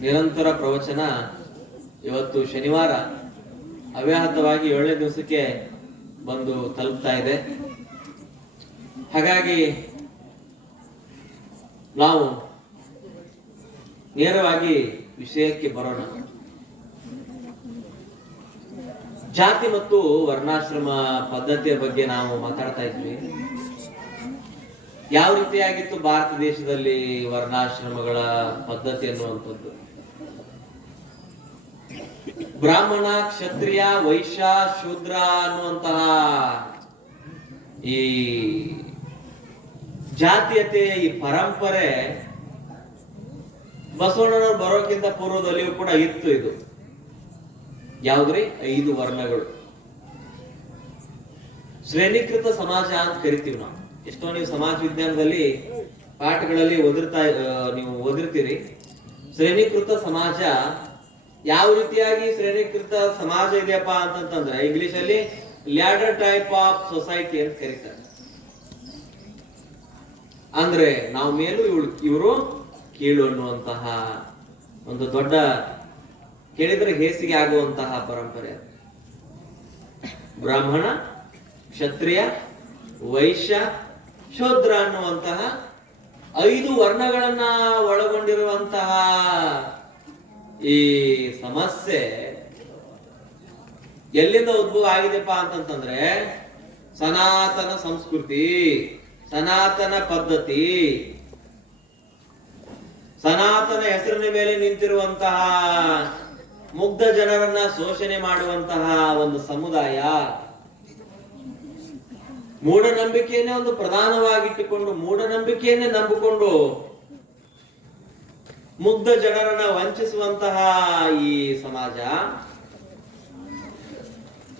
ನಿರಂತರ ಪ್ರವಚನ ಇವತ್ತು ಶನಿವಾರ ಅವ್ಯಾಹತವಾಗಿ 7ನೇ ದಿವಸಕ್ಕೆ ಬಂದು ತಲುಪ್ತಾ ಇದೆ. ಹಾಗಾಗಿ ನಾವು ನೇರವಾಗಿ ವಿಷಯಕ್ಕೆ ಬರೋಣ. ಜಾತಿ ಮತ್ತು ವರ್ಣಾಶ್ರಮ ಪದ್ಧತಿಯ ಬಗ್ಗೆ ನಾವು ಮಾತಾಡ್ತಾ ಇದ್ವಿ. ಯಾವ ರೀತಿಯಾಗಿತ್ತು ಭಾರತ ದೇಶದಲ್ಲಿ ವರ್ಣಾಶ್ರಮಗಳ ಪದ್ಧತಿ ಅನ್ನುವಂಥದ್ದು. ಬ್ರಾಹ್ಮಣ, ಕ್ಷತ್ರಿಯ, ವೈಶ್ಯ, ಶೂದ್ರ ಅನ್ನುವಂತಹ ಈ ಜಾತೀಯತೆ, ಈ ಪರಂಪರೆ ಬಸವಣ್ಣನವರು ಬರೋಕ್ಕಿಂತ ಪೂರ್ವದಲ್ಲಿಯೂ ಕೂಡ ಇತ್ತು. ಇದು ಯಾವ್ದ್ರಿ? 5 ವರ್ಣಗಳು. ಶ್ರೇಣೀಕೃತ ಸಮಾಜ ಅಂತ ಕರಿತೀವಿ ನಾವು. ಎಷ್ಟೋ ನೀವು ಸಮಾಜ ವಿಜ್ಞಾನದಲ್ಲಿ ಪಾಠಗಳಲ್ಲಿ ನೀವು ಓದಿರ್ತೀರಿ. ಶ್ರೇಣೀಕೃತ ಸಮಾಜ ಯಾವ ರೀತಿಯಾಗಿ ಶ್ರೇಣೀಕೃತ ಸಮಾಜ ಇದೆಯಪ್ಪ ಅಂತಂದ್ರೆ ಇಂಗ್ಲಿಷ್ ಅಲ್ಲಿ ಲ್ಯಾಡರ್ ಟೈಪ್ ಆಫ್ ಸೊಸೈಟಿ ಅಂತ ಕರೀತಾರೆ. ಅಂದ್ರೆ ನಾವು ಮೇಲೂ ಇವರು ಕೀಳು ಅನ್ನುವಂತಹ ಒಂದು ದೊಡ್ಡ, ಕೇಳಿದ್ರೆ ಹೇಸಿಗೆ ಆಗುವಂತಹ ಪರಂಪರೆ. ಬ್ರಾಹ್ಮಣ, ಕ್ಷತ್ರಿಯ, ವೈಶ್ಯ, ಶೂದ್ರ ಅನ್ನುವಂತಹ 5 ವರ್ಣಗಳನ್ನ ಒಳಗೊಂಡಿರುವಂತಹ ಈ ಸಮಸ್ಯೆ ಎಲ್ಲಿಂದ ಉದ್ಭವ ಆಗಿದೆಪ್ಪ ಅಂತಂತಂದ್ರೆ ಸನಾತನ ಸಂಸ್ಕೃತಿ, ಸನಾತನ ಪದ್ಧತಿ, ಸನಾತನ ಹೆಸರಿನ ಮೇಲೆ ನಿಂತಿರುವಂತಹ ಮುಗ್ಧ ಜನರನ್ನ ಶೋಷಣೆ ಮಾಡುವಂತಹ ಒಂದು ಸಮುದಾಯ, ಮೂಢನಂಬಿಕೆಯನ್ನೇ ಒಂದು ಪ್ರಧಾನವಾಗಿಟ್ಟುಕೊಂಡು ಮೂಢನಂಬಿಕೆಯನ್ನೇ ನಂಬಿಕೊಂಡು ಮುಗ್ಧ ಜನರನ್ನ ವಂಚಿಸುವಂತಹ ಈ ಸಮಾಜ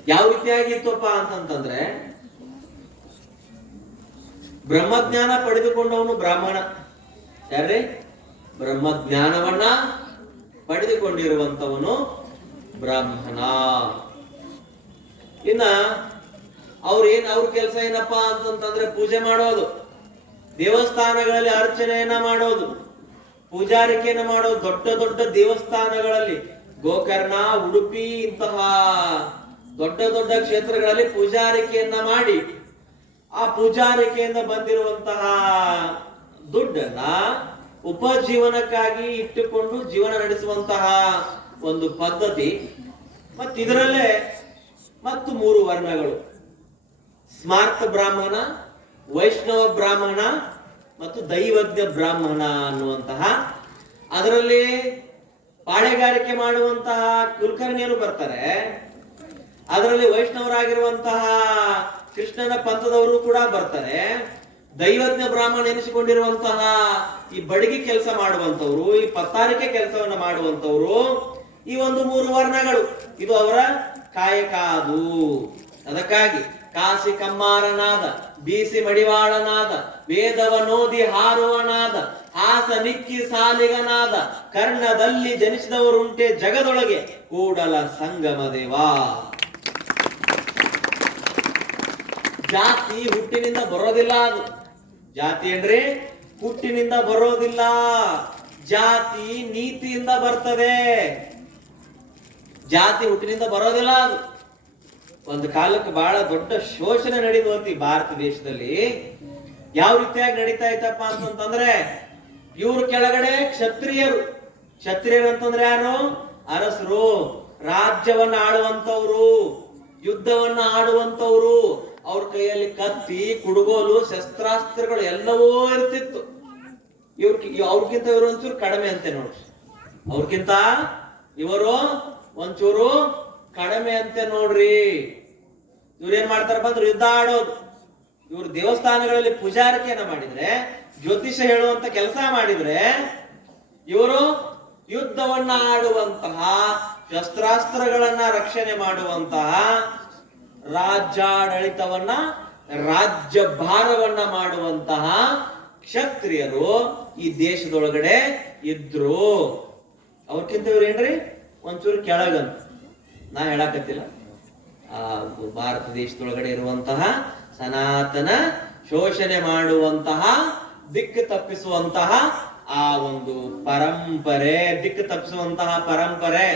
ಯಾವ ರೀತಿಯಾಗಿತ್ತಪ್ಪ ಅಂತಂತಂದ್ರೆ ಬ್ರಹ್ಮಜ್ಞಾನ ಪಡೆದುಕೊಂಡವನು ಬ್ರಾಹ್ಮಣ. ಯಾರೇ? ಬ್ರಹ್ಮಜ್ಞಾನವನ್ನ ಪಡೆದುಕೊಂಡಿರುವಂತವನು ಬ್ರಾಹ್ಮಣ. ಇನ್ನ ಅವ್ರ ಕೆಲಸ ಏನಪ್ಪಾ ಅಂತಂತಂದ್ರೆ ಪೂಜೆ ಮಾಡೋದು, ದೇವಸ್ಥಾನಗಳಲ್ಲಿ ಅರ್ಚನೆಯನ್ನ ಮಾಡೋದು, ಪೂಜಾರಿಕೆಯನ್ನ ಮಾಡೋದು. ದೊಡ್ಡ ದೊಡ್ಡ ದೇವಸ್ಥಾನಗಳಲ್ಲಿ ಗೋಕರ್ಣ, ಉಡುಪಿ ಇಂತಹ ದೊಡ್ಡ ದೊಡ್ಡ ಕ್ಷೇತ್ರಗಳಲ್ಲಿ ಪೂಜಾರಿಕೆಯನ್ನ ಮಾಡಿ ಆ ಪೂಜಾರಿಕೆಯಿಂದ ಬಂದಿರುವಂತಹ ದುಡ್ಡನ್ನ ಉಪಜೀವನಕ್ಕಾಗಿ ಇಟ್ಟುಕೊಂಡು ಜೀವನ ನಡೆಸುವಂತಹ ಒಂದು ಪದ್ಧತಿ. ಇದರಲ್ಲೇ ಮತ್ತು 3 ವರ್ಣಗಳು: ಸ್ಮಾರ್ತ ಬ್ರಾಹ್ಮಣ, ವೈಷ್ಣವ ಬ್ರಾಹ್ಮಣ ಮತ್ತು ದೈವಜ್ಞ ಬ್ರಾಹ್ಮಣ ಅನ್ನುವಂತಹ. ಅದರಲ್ಲಿ ಪಾಳೆಗಾರಿಕೆ ಮಾಡುವಂತಹ ಕುಲಕರ್ಣಿಯರು ಬರ್ತಾರೆ. ಅದರಲ್ಲಿ ವೈಷ್ಣವರಾಗಿರುವಂತಹ ಕೃಷ್ಣನ ಪಂಥದವರು ಕೂಡ ಬರ್ತಾರೆ. ದೈವಜ್ಞ ಬ್ರಾಹ್ಮಣ ಎನಿಸಿಕೊಂಡಿರುವಂತಹ ಈ ಬಡಗಿ ಕೆಲಸ ಮಾಡುವಂತವ್ರು, ಈ ಪತ್ತಾರಿಕೆ ಕೆಲಸವನ್ನ ಮಾಡುವಂತವ್ರು, ಈ ಒಂದು 3 ವರ್ಣಗಳು. ಇದು ಅವರ ಕಾಯಕ. ಅದು ಅದಕ್ಕಾಗಿ ಕಾಸಿ ಕಮ್ಮಾರನಾದ, ಬೀಸಿ ಮಡಿವಾಳನಾದ, ವೇದವನೋದಿ ಹಾರುವನಾದ, ಹಾಸ ನಿಕ್ಕಿ ಸಾಲಿಗನಾದ, ಕರ್ಣದಲ್ಲಿ ಜನಿಸಿದವರುಂಟೆ ಜಗದೊಳಗೆ ಕೂಡಲ ಸಂಗಮ ದೇವ. ಜಾತಿ ಹುಟ್ಟಿನಿಂದ ಬರೋದಿಲ್ಲ. ಅದು ಜಾತಿ ಅಂದ್ರೆ ಹುಟ್ಟಿನಿಂದ ಬರೋದಿಲ್ಲ. ಜಾತಿ ನೀತಿಯಿಂದ ಬರ್ತದೆ. ಜಾತಿ ಹುಟ್ಟಿನಿಂದ ಬರೋದಿಲ್ಲ. ಅದು ಒಂದು ಕಾಲಕ್ಕೆ ಬಹಳ ದೊಡ್ಡ ಶೋಷಣೆ ನಡೆಯುವಂತ ಭಾರತ ದೇಶದಲ್ಲಿ. ಯಾವ ರೀತಿಯಾಗಿ ನಡೀತಾ ಇತ್ತಪ್ಪ ಅಂತಂದ್ರೆ ಇವ್ರ ಕೆಳಗಡೆ ಕ್ಷತ್ರಿಯರು. ಕ್ಷತ್ರಿಯರು ಅಂತಂದ್ರೆ ಯಾರು? ಅರಸರು, ರಾಜ್ಯವನ್ನ ಆಳುವಂತವ್ರು, ಯುದ್ಧವನ್ನ ಆಡುವಂತವ್ರು. ಅವ್ರ ಕೈಯಲ್ಲಿ ಕತ್ತಿ, ಕುಡುಗೋಲು, ಶಸ್ತ್ರಾಸ್ತ್ರಗಳು ಎಲ್ಲವೂ ಇರ್ತಿತ್ತು. ಅವ್ರಿಗಿಂತ ಇವರು ಒಂಚೂರು ಕಡಿಮೆ ಅಂತೆ ನೋಡ್ರಿ. ಅವ್ರಿಗಿಂತ ಇವರು ಒಂಚೂರು ಕಡಿಮೆ ಅಂತೆ ನೋಡ್ರಿ. ಇವ್ರೇನ್ ಮಾಡ್ತಾರಪ್ಪ ಅಂದ್ರೆ ಯುದ್ಧ ಆಡೋದು. ಇವ್ರು ದೇವಸ್ಥಾನಗಳಲ್ಲಿ ಪೂಜಾರಿಕೆಯನ್ನ ಮಾಡಿದ್ರೆ, ಜ್ಯೋತಿಷ ಹೇಳುವಂತ ಕೆಲಸ ಮಾಡಿದ್ರೆ, ಇವರು ಯುದ್ಧವನ್ನ ಆಡುವಂತಹ, ಶಸ್ತ್ರಾಸ್ತ್ರಗಳನ್ನ ರಕ್ಷಣೆ ಮಾಡುವಂತಹ, ರಾಜ್ಯಾಡಳಿತವನ್ನ, ರಾಜ್ಯ ಭಾರವನ್ನ ಮಾಡುವಂತಹ ಕ್ಷತ್ರಿಯರು ಈ ದೇಶದೊಳಗಡೆ ಇದ್ರು. ಅವ್ರಕ್ಕಿಂತ ಇವ್ರು ಏನ್ರಿ ಒಂಚೂರು ಕೆಳಗಂತ. ನಾ ಹೇಳಕತ್ತಿಲ್ಲ. ಭಾರತ ದೇಶದೊಳಗಡೆ ಇರುವಂತಹ ಸನಾತನ ಶೋಷಣೆ ಮಾಡುವಂತಹ ದಿಕ್ಕು ತಪ್ಪಿಸುವಂತಹ ಆ ಒಂದು ಪರಂಪರೆ, ದಿಕ್ಕು ತಪ್ಪಿಸುವಂತಹ ಪರಂಪರೆ.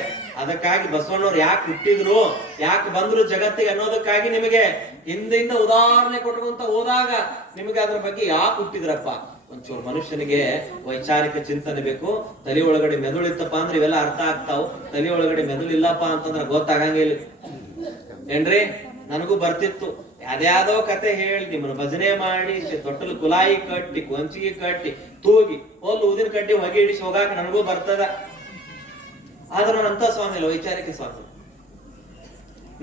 ಅದಕ್ಕಾಗಿ ಬಸವಣ್ಣವ್ರು ಯಾಕೆ ಹುಟ್ಟಿದ್ರು, ಯಾಕೆ ಬಂದ್ರು ಜಗತ್ತಿಗೆ ಅನ್ನೋದಕ್ಕಾಗಿ ನಿಮಗೆ ಹಿಂದಿಂದ ಉದಾಹರಣೆ ಕೊಟ್ಕೊಂತ ಹೋದಾಗ ನಿಮಗೆ ಅದ್ರ ಬಗ್ಗೆ ಯಾಕೆ ಹುಟ್ಟಿದ್ರಪ್ಪ. ಒಂಚೂರು ಮನುಷ್ಯನಿಗೆ ವೈಚಾರಿಕ ಚಿಂತನೆ ಬೇಕು. ತಲೆ ಒಳಗಡೆ ಮೆದುಳಿತ್ತಪ್ಪ ಅಂದ್ರೆ ಇವೆಲ್ಲ ಅರ್ಥ ಆಗ್ತಾವ್. ತಲೆ ಒಳಗಡೆ ಮೆದುಳು ಇಲ್ಲಪ್ಪ ಅಂತಂದ್ರೆ ಗೊತ್ತಾಗಂಗಿಲ್ಲ ಏನ್ರಿ. ನನಗೂ ಬರ್ತಿತ್ತು, ಯಾವ್ದ್ಯಾವ್ದೋ ಕತೆ ಹೇಳಿ ನಿಮ್ಮನ್ನ ಭಜನೆ ಮಾಡಿ, ತೊಟ್ಟಲು ಕುಲಾಯಿ ಕಟ್ಟಿ, ಕೊಂಚಿಗೆ ಕಟ್ಟಿ, ತೂಗಿ ಹೊಲ್ಲು ಊದಿನ ಕಟ್ಟಿ ಹೊಗೆ ಹಿಡಿಸಿ ಹೋಗಾಕ ನನಗೂ ಬರ್ತದ. ಆದ್ರೆ ನಂತ ಸ್ವಾಮಿ ಅಲ್ಲ, ವೈಚಾರಿಕ ಸ್ವಾಮಿ.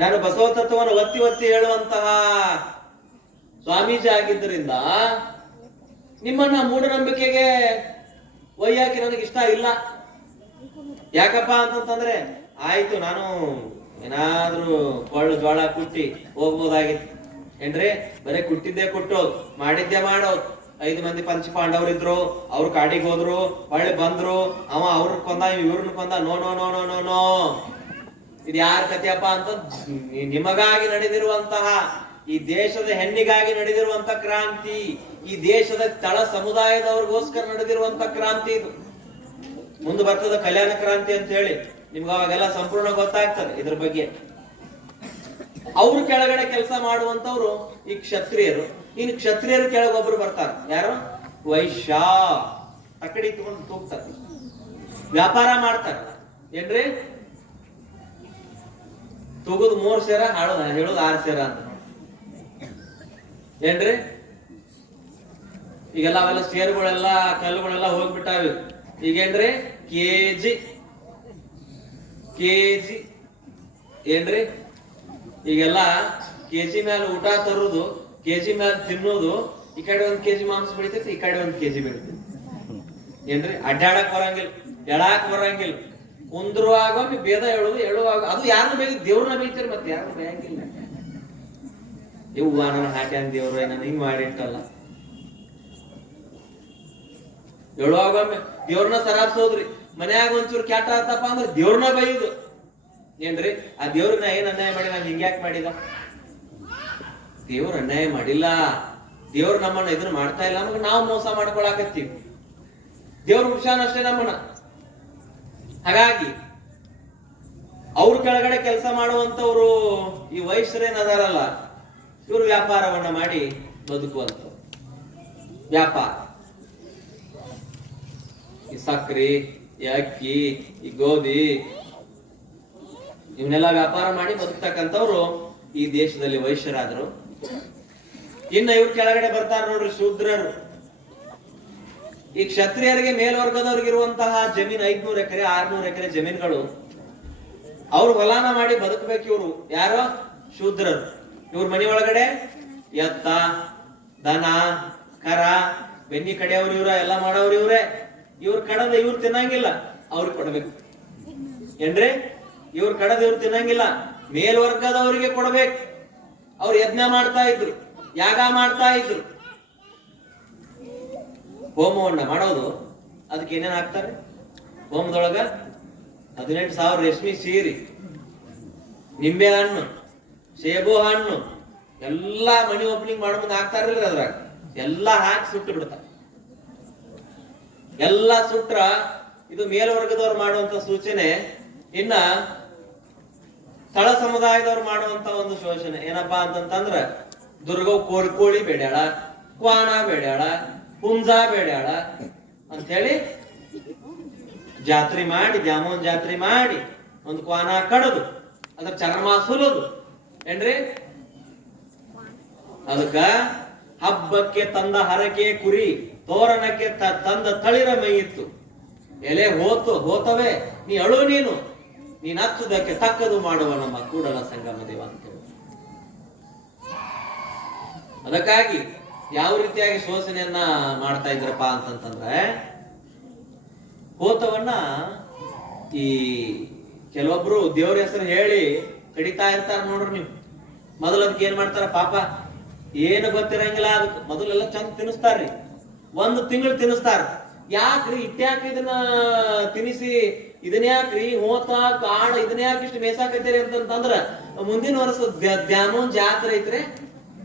ನಾನು ಬಸವ ತತ್ವವನ್ನು ಒತ್ತಿ ಒತ್ತಿ ಹೇಳುವಂತಹ ಸ್ವಾಮೀಜಿ ಆಗಿದ್ದರಿಂದ ನಿಮ್ಮನ್ನ ಮೂಢನಂಬಿಕೆಗೆ ಒಯ್ಯಾಕೆ ನನಗೆ ಇಷ್ಟ ಇಲ್ಲ. ಯಾಕಪ್ಪ ಅಂತಂತಂದ್ರೆ, ಆಯ್ತು ನಾನು ಏನಾದ್ರೂ ಕೊಳ್ಳು ಜೋಳ ಕುಟ್ಟಿ ಹೋಗ್ಬೋದಾಗಿತ್ತು ಏನ್ರಿ. ಬರೀ ಕುಟ್ಟಿದ್ದೆ ಕುಟ್ಟೋದು, ಮಾಡಿದ್ದೆ ಮಾಡೋದು. 5 ಮಂದಿ ಪಂಚ ಪಾಂಡವರಿದ್ರು, ಅವ್ರು ಕಾಡಿಗೆ ಹೋದ್ರು, ಹೊಳ್ಳಿ ಬಂದ್ರು, ಅವ ಅವ್ರನ್ನ ಕೊಂದ ಇವ್ರನ್ನ ಕೊಂದ. No no no no no no ಇದು ಯಾರ ಕಥೆಯಪ್ಪ ಅಂತ, ನಿಮಗಾಗಿ ನಡೆದಿರುವಂತಹ, ಈ ದೇಶದ ಹೆಣ್ಣಿಗಾಗಿ ನಡೆದಿರುವಂತ ಕ್ರಾಂತಿ, ಈ ದೇಶದ ತಳ ಸಮುದಾಯದವ್ರಿಗೋಸ್ಕರ ನಡೆದಿರುವಂತ ಕ್ರಾಂತಿ ಇದು. ಮುಂದೆ ಬರ್ತದ ಕಲ್ಯಾಣ ಕ್ರಾಂತಿ ಅಂತ ಹೇಳಿ, ನಿಮ್ಗೆ ಅವಾಗೆಲ್ಲ ಸಂಪೂರ್ಣ ಗೊತ್ತಾಗ್ತದೆ ಇದ್ರ ಬಗ್ಗೆ. ಅವ್ರ ಕೆಳಗಡೆ ಕೆಲಸ ಮಾಡುವಂತವ್ರು ಈ ಕ್ಷತ್ರಿಯರು. ಇನ್ನು ಕ್ಷತ್ರಿಯರು ಕೆಳಗೊಬ್ರು ಬರ್ತಾರೆ, ಯಾರು? ವೈಶ್ಯ. ತಕ್ಕಡಿ ತಗೊಂಡು ತೂಗ್ತಾರೆ, ವ್ಯಾಪಾರ ಮಾಡ್ತಾರೆ ಏನ್ರಿ. ತೂಗುದು 3 ಸೇರ, ಹೇಳೋದು 6 ಸೇರ ಅಂತ ಏನ್ರಿ. ಈಗೆಲ್ಲ ಅವೆಲ್ಲ ಸೇರುಗಳೆಲ್ಲ ಕಲ್ಲುಗಳೆಲ್ಲ ಹೋಗ್ಬಿಟ್ಟಾವ. ಈಗೇನ್ರಿ ಕೆಜಿ ಏನ್ರಿ. ಈಗೆಲ್ಲ ಕೆಜಿ ಮೇಲೆ ಊಟ ತರುದು, ಕೆಜಿ ಮೇಲೆ ತಿನ್ನೋದು. ಈ ಕಡೆ 1 ಕೆಜಿ ಮಾಂಸ ಬೆಳಿತೈತಿ, ಈ ಕಡೆ 1 ಕೆಜಿ ಬೆಳಿತೈತಿ ಏನ್ರಿ. ಅಡ್ಡಾಡಕ್ ಬರಂಗಿಲ್ಲ, ಎಳಾಕ್ ಬರಂಗಿಲ್ಲ. ಕುಂದ್ರುವಾಗ ಭೇದ ಹೇಳುವಾಗ ಅದು ಯಾರನ್ನ ಬೇಗ ದೇವ್ರನ್ನ ಬೈತೀರಿ, ಮತ್ತೆ ಯಾರನ್ನ ಬೇಯಂಗಿಲ್ಲ. ಇವ್ವ ನನ್ನ ಹಾಕ್ಯಾನ ದೇವ್ರ ನಾನು ಹಿಂಗ್ ಮಾಡಿಟ್ಟಲ್ಲ. ಹೇಳುವಾಗ ದೇವ್ರನ್ನ ಸರಾಪ್ಸೋದ್ರಿ. ಮನ್ಯಾಗ ಒಂಚೂರು ಕೆಟ್ಟ ಆತಪ್ಪ ಅಂದ್ರೆ ದೇವ್ರನ್ನ ಬೈಯುದು ಏನ್ರಿ. ಆ ದೇವ್ರನ್ನ ಏನ್ ಅನ್ಯಾಯ ಮಾಡಿ ನಾನು ಹಿಂಗ್ಯಾಕ್ ಮಾಡಿದ? ದೇವ್ರ ಅನ್ಯಾಯ ಮಾಡಿಲ್ಲ. ದೇವ್ರು ನಮ್ಮನ್ನ ಇದನ್ನ ಮಾಡ್ತಾ ಇಲ್ಲ, ನಮಗೆ ನಾವು ಮೋಸ ಮಾಡ್ಕೊಳಕತ್ತೀವಿ. ದೇವ್ರ ಹುಷಾನಷ್ಟೇ ನಮ್ಮನ್ನ. ಹಾಗಾಗಿ ಅವ್ರ ಕೆಳಗಡೆ ಕೆಲಸ ಮಾಡುವಂತವ್ರು ಈ ವೈಶ್ಯರೇನದಾರಲ್ಲ, ಇವರು ವ್ಯಾಪಾರವನ್ನ ಮಾಡಿ ಬದುಕುವಂತ ವ್ಯಾಪಾರ. ಈ ಸಕ್ರಿ, ಈ ಅಕ್ಕಿ, ಈ ಗೋಧಿ ಇವನ್ನೆಲ್ಲ ವ್ಯಾಪಾರ ಮಾಡಿ ಬದುಕ್ತಕ್ಕಂಥವ್ರು ಈ ದೇಶದಲ್ಲಿ ವೈಶ್ಯರಾದ್ರು. ಇನ್ನು ಇವ್ರ ಕೆಳಗಡೆ ಬರ್ತಾರ ನೋಡ್ರಿ ಶೂದ್ರರು. ಈ ಕ್ಷತ್ರಿಯರಿಗೆ ಮೇಲ್ವರ್ಗದವ್ರಿಗಿರುವಂತಹ ಜಮೀನ್ 500 ಎಕರೆ 600 ಎಕರೆ ಜಮೀನುಗಳು. ಅವ್ರು ಹೊಲಾನ ಮಾಡಿ ಬದುಕಬೇಕು ಇವ್ರು. ಯಾರೋ ಶೂದ್ರರು. ಇವ್ರ ಮನೆ ಒಳಗಡೆ ಎತ್ತ, ದನ, ಕರ, ಬೆನ್ನಿ ಕಡೆಯವ್ರು ಇವ್ರ, ಎಲ್ಲ ಮಾಡೋರು ಇವ್ರೆ. ಇವ್ರ ಕಡದ ಇವ್ರು ತಿನ್ನಂಗಿಲ್ಲ, ಅವ್ರಿಗೆ ಕೊಡ್ಬೇಕು ಏನ್ರಿ. ಇವ್ರ ಕಡದ ಇವ್ರು ತಿನ್ನಂಗಿಲ್ಲ, ಮೇಲ್ವರ್ಗದವರಿಗೆ ಕೊಡ್ಬೇಕು. ಅವ್ರು ಯಜ್ಞ ಮಾಡ್ತಾ ಇದ್ರು, ಯಾಗ ಮಾಡ್ತಾ ಇದ್ರು. ಹೋಮವನ್ನ ಮಾಡೋದು, ಅದಕ್ಕೆ ಏನೇನ್ ಹಾಕ್ತಾರೆ ಹೋಮದೊಳಗ? 18,000 ರೇಷ್ಮೆ ಸೀರೆ, ನಿಂಬೆ ಹಣ್ಣು, ಸೇಬು ಹಣ್ಣು, ಎಲ್ಲಾ ಮನಿ ಓಪನಿಂಗ್ ಮಾಡೋ ಮುಂದೆ ಹಾಕ್ತಾರಲ್ರಿ, ಅದ್ರಾಗ ಎಲ್ಲಾ ಹಾಕಿ ಸುಟ್ಟು ಬಿಡ್ತಾರೆ. ಎಲ್ಲಾ ಸುಟ್ರ ಇದು ಮೇಲ್ವರ್ಗದವ್ರು ಮಾಡುವಂತ ಸೂಚನೆ. ಇನ್ನ ತಳ ಸಮುದಾಯದವ್ರು ಮಾಡುವಂತ ಒಂದು ಶೋಷಣೆ ಏನಪ್ಪಾ ಅಂತಂದ್ರ, ದುರ್ಗವ್ ಕೋಳಿ ಬೇಡ್ಯಾಳ, ಕ್ವಾಣ ಬೇಡ್ಯಾಳ, ಹುಂಜ ಬೇಡ್ಯಾಳ ಅಂತ ಹೇಳಿ ಜಾತ್ರೆ ಮಾಡಿ, ದ್ಯಾಮೋನ್ ಜಾತ್ರೆ ಮಾಡಿ ಒಂದು ಕ್ವಾಣ ಕಡದು ಅದ್ರ ಚರ್ಮ ಸುಲದು ಏನ್ರಿ. ಅದಕ್ಕ ಹಬ್ಬಕ್ಕೆ ತಂದ ಹರಕೆ ಕುರಿ, ತೋರಣಕ್ಕೆ ತಂದ ತಳಿರ ಮೈಯಿತ್ತು. ಎಲೆ ಹೋತವೆ ನೀ ಅಳು, ನೀನ್ ಹತ್ತುದಕ್ಕೆ ತಕ್ಕದು ಮಾಡುವ ನಮ್ಮ ಕೂಡಲ ಸಂಗಮ ದೇವ ಅಂತ ಹೇಳಿ. ಅದಕ್ಕಾಗಿ ಯಾವ ರೀತಿಯಾಗಿ ಶೋಷಣೆಯನ್ನ ಮಾಡ್ತಾ ಇದ್ರಪ್ಪ ಅಂತಂತಂದ್ರೆ, ಹೋತವನ್ನ ಈ ಕೆಲವೊಬ್ರು ದೇವ್ರ ಹೆಸರು ಹೇಳಿ ಕಡಿತಾ ಇರ್ತಾರ ನೋಡ್ರಿ ನೀವು. ಮೊದಲು ಅದಕ್ಕೆ ಏನ್ ಮಾಡ್ತಾರ ಪಾಪ, ಏನು ಗೊತ್ತಿರಂಗಿಲ್ಲ. ಅದಕ್ಕೆ ಮೊದಲೆಲ್ಲ ಚಂದ ತಿನ್ನಿಸ್ತಾರ್ರಿ, 1 ತಿಂಗಳು ತಿನ್ನಿಸ್ತಾರ. ಯಾಕ್ರಿ ಇಟ್ಯಾಕ ಇದನ್ನ ತಿನ್ನಿಸಿ, ಇದನ್ನ ಯಾಕ್ರಿ ಹೋತ ಕಾಡ ಇದನ್ನ ಯಾಕೆ ಇಷ್ಟು ಮೇಸಾಕೈತಿರಿ ಅಂತಂದ್ರ, ಮುಂದಿನ ವರ್ಷ ದ್ಯಾಮೋನ್ ಜಾತ್ರೆ ಐತ್ರಿ,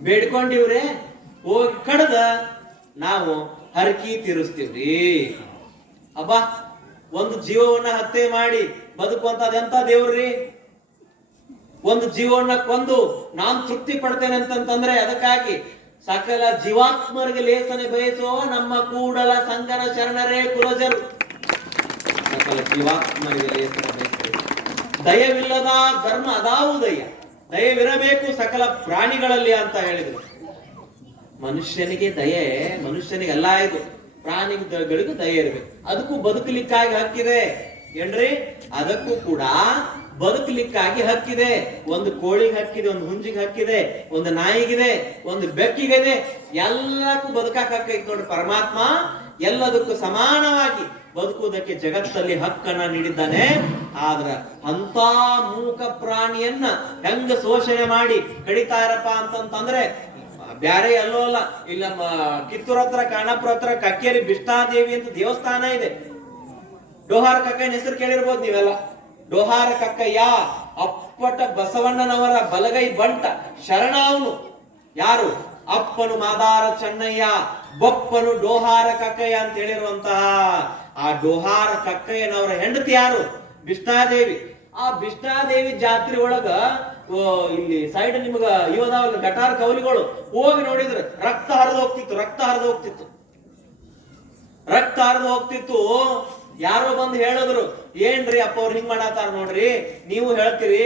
ಬೇಡ್ಕೊಂಡಿವ್ರೆ, ಹೋಗಿ ಕಡ್ದ ನಾವು ಹರಕಿ ತೀರಿಸ್ತೀವ್ರಿ. ಅಬ್ಬಾ, ಒಂದು ಜೀವವನ್ನ ಹತ್ಯೆ ಮಾಡಿ ಬದುಕುವಂತದೆಂತ ದೇವ್ರಿ? ಒಂದು ಜೀವವನ್ನ ಕೊಂದು ನಾನ್ ತೃಪ್ತಿ ಪಡ್ತೇನೆ ಅಂತಂತಂದ್ರೆ ಅದಕ್ಕಾಗಿ ಸಕಲ ಜೀವಾತ್ಮರಿಗೆ ಲೇಸನೆ ಬಯಸುವ ನಮ್ಮ ಕೂಡಲ ಸಂಗನ ಶರಣರೇ ಕುಲಜರು. ಸಕಲ ಜೀವಾತ್ಮರಿಗೆ ಲೇಸನೆ ಬಯಸುವ ದಯವಿಲ್ಲದ ಧರ್ಮ ಅದಾವುದಯ್ಯ, ದಯವಿರಬೇಕು ಸಕಲ ಪ್ರಾಣಿಗಳಲ್ಲಿ ಅಂತ ಹೇಳಿದ್ರು. ಮನುಷ್ಯನಿಗೆ ದಯೆ, ಮನುಷ್ಯನಿಗೆಲ್ಲ ಇದು, ಪ್ರಾಣಿಗಳಿಗೂ ದಯೆ ಇರಬೇಕು. ಅದಕ್ಕೂ ಬದುಕಲಿಕ್ಕಾಗಿ ಹಕ್ಕಿದೆ ಏನ್ರಿ, ಅದಕ್ಕೂ ಕೂಡ ಬದುಕಲಿಕ್ಕಾಗಿ ಹಕ್ಕಿದೆ. ಒಂದು ಕೋಳಿಗೆ ಹಕ್ಕಿದೆ, ಒಂದು ಹುಂಜಿಗೆ ಹಕ್ಕಿದೆ, ಒಂದು ನಾಯಿಗಿದೆ, ಒಂದು ಬೆಕ್ಕಿಗಿದೆ, ಎಲ್ಲಕ್ಕೂ ಬದುಕಾಕ ಹಕ್ಕೈತಿ ನೋಡ್ರಿ. ಪರಮಾತ್ಮ ಎಲ್ಲದಕ್ಕೂ ಸಮಾನವಾಗಿ ಬದುಕುವುದಕ್ಕೆ ಜಗತ್ತಲ್ಲಿ ಹಕ್ಕನ್ನ ನೀಡಿದ್ದಾನೆ. ಆದ್ರ ಅಂತ ಮೂಕ ಪ್ರಾಣಿಯನ್ನ ಹೆಂಗ ಶೋಷಣೆ ಮಾಡಿ ಕಡಿತಾ ಇರಪ್ಪ ಅಂತಂತಂದ್ರೆ ಬ್ಯಾರೆ ಎಲ್ಲೋ ಅಲ್ಲ, ಇಲ್ಲ ಕಿತ್ತೂರ್ ಹತ್ರ ಕಾಣಾಪುರ ಹತ್ರ ಕಕ್ಕೇರಿ ಬಿಷ್ಟಾದೇವಿ ಅಂತ ದೇವಸ್ಥಾನ ಇದೆ. ಡೋಹಾರ ಕಕ್ಕಯ್ಯನ ಹೆಸರು ಕೇಳಿರ್ಬೋದು ನೀವೆಲ್ಲ. ಡೋಹಾರ ಕಕ್ಕಯ್ಯ ಅಪ್ಪಟ ಬಸವಣ್ಣನವರ ಬಲಗೈ ಬಂಟ ಶರಣ. ಅವನು ಯಾರು? ಅಪ್ಪನು ಮಾದಾರ ಚೆನ್ನಯ್ಯ, ಬಪ್ಪನು ಡೋಹಾರ ಕಕ್ಕಯ್ಯ ಅಂತ ಹೇಳಿರುವಂತಹ ಆ ಡೋಹಾರ ಕಕ್ಕಯ್ಯನವರ ಹೆಂಡತಿ ಯಾರು? ಬಿಷ್ಟಾದೇವಿ. ಆ ಬಿಷ್ಟಾದೇವಿ ಜಾತ್ರೆ ಒಳಗ ಇಲ್ಲಿ ಸೈಡ್ ನಿಮ್ಗ ಇವದಾವಲ್ಲ ಗಟಾರ ಕೌಲಿಗಳು ಹೋಗಿ ನೋಡಿದ್ರೆ ರಕ್ತ ಹರಿದು ಹೋಗ್ತಿತ್ತು, ರಕ್ತ ಹರಿದು ಹೋಗ್ತಿತ್ತು, ರಕ್ತ ಹರಿದು ಹೋಗ್ತಿತ್ತು. ಯಾರೋ ಬಂದು ಹೇಳಿದ್ರು, ಏನ್ರಿ ಅಪ್ಪ ಅವ್ರು ಹಿಂಗ್ ಮಾಡತಾರ ನೋಡ್ರಿ, ನೀವು ಹೇಳ್ತೀರಿ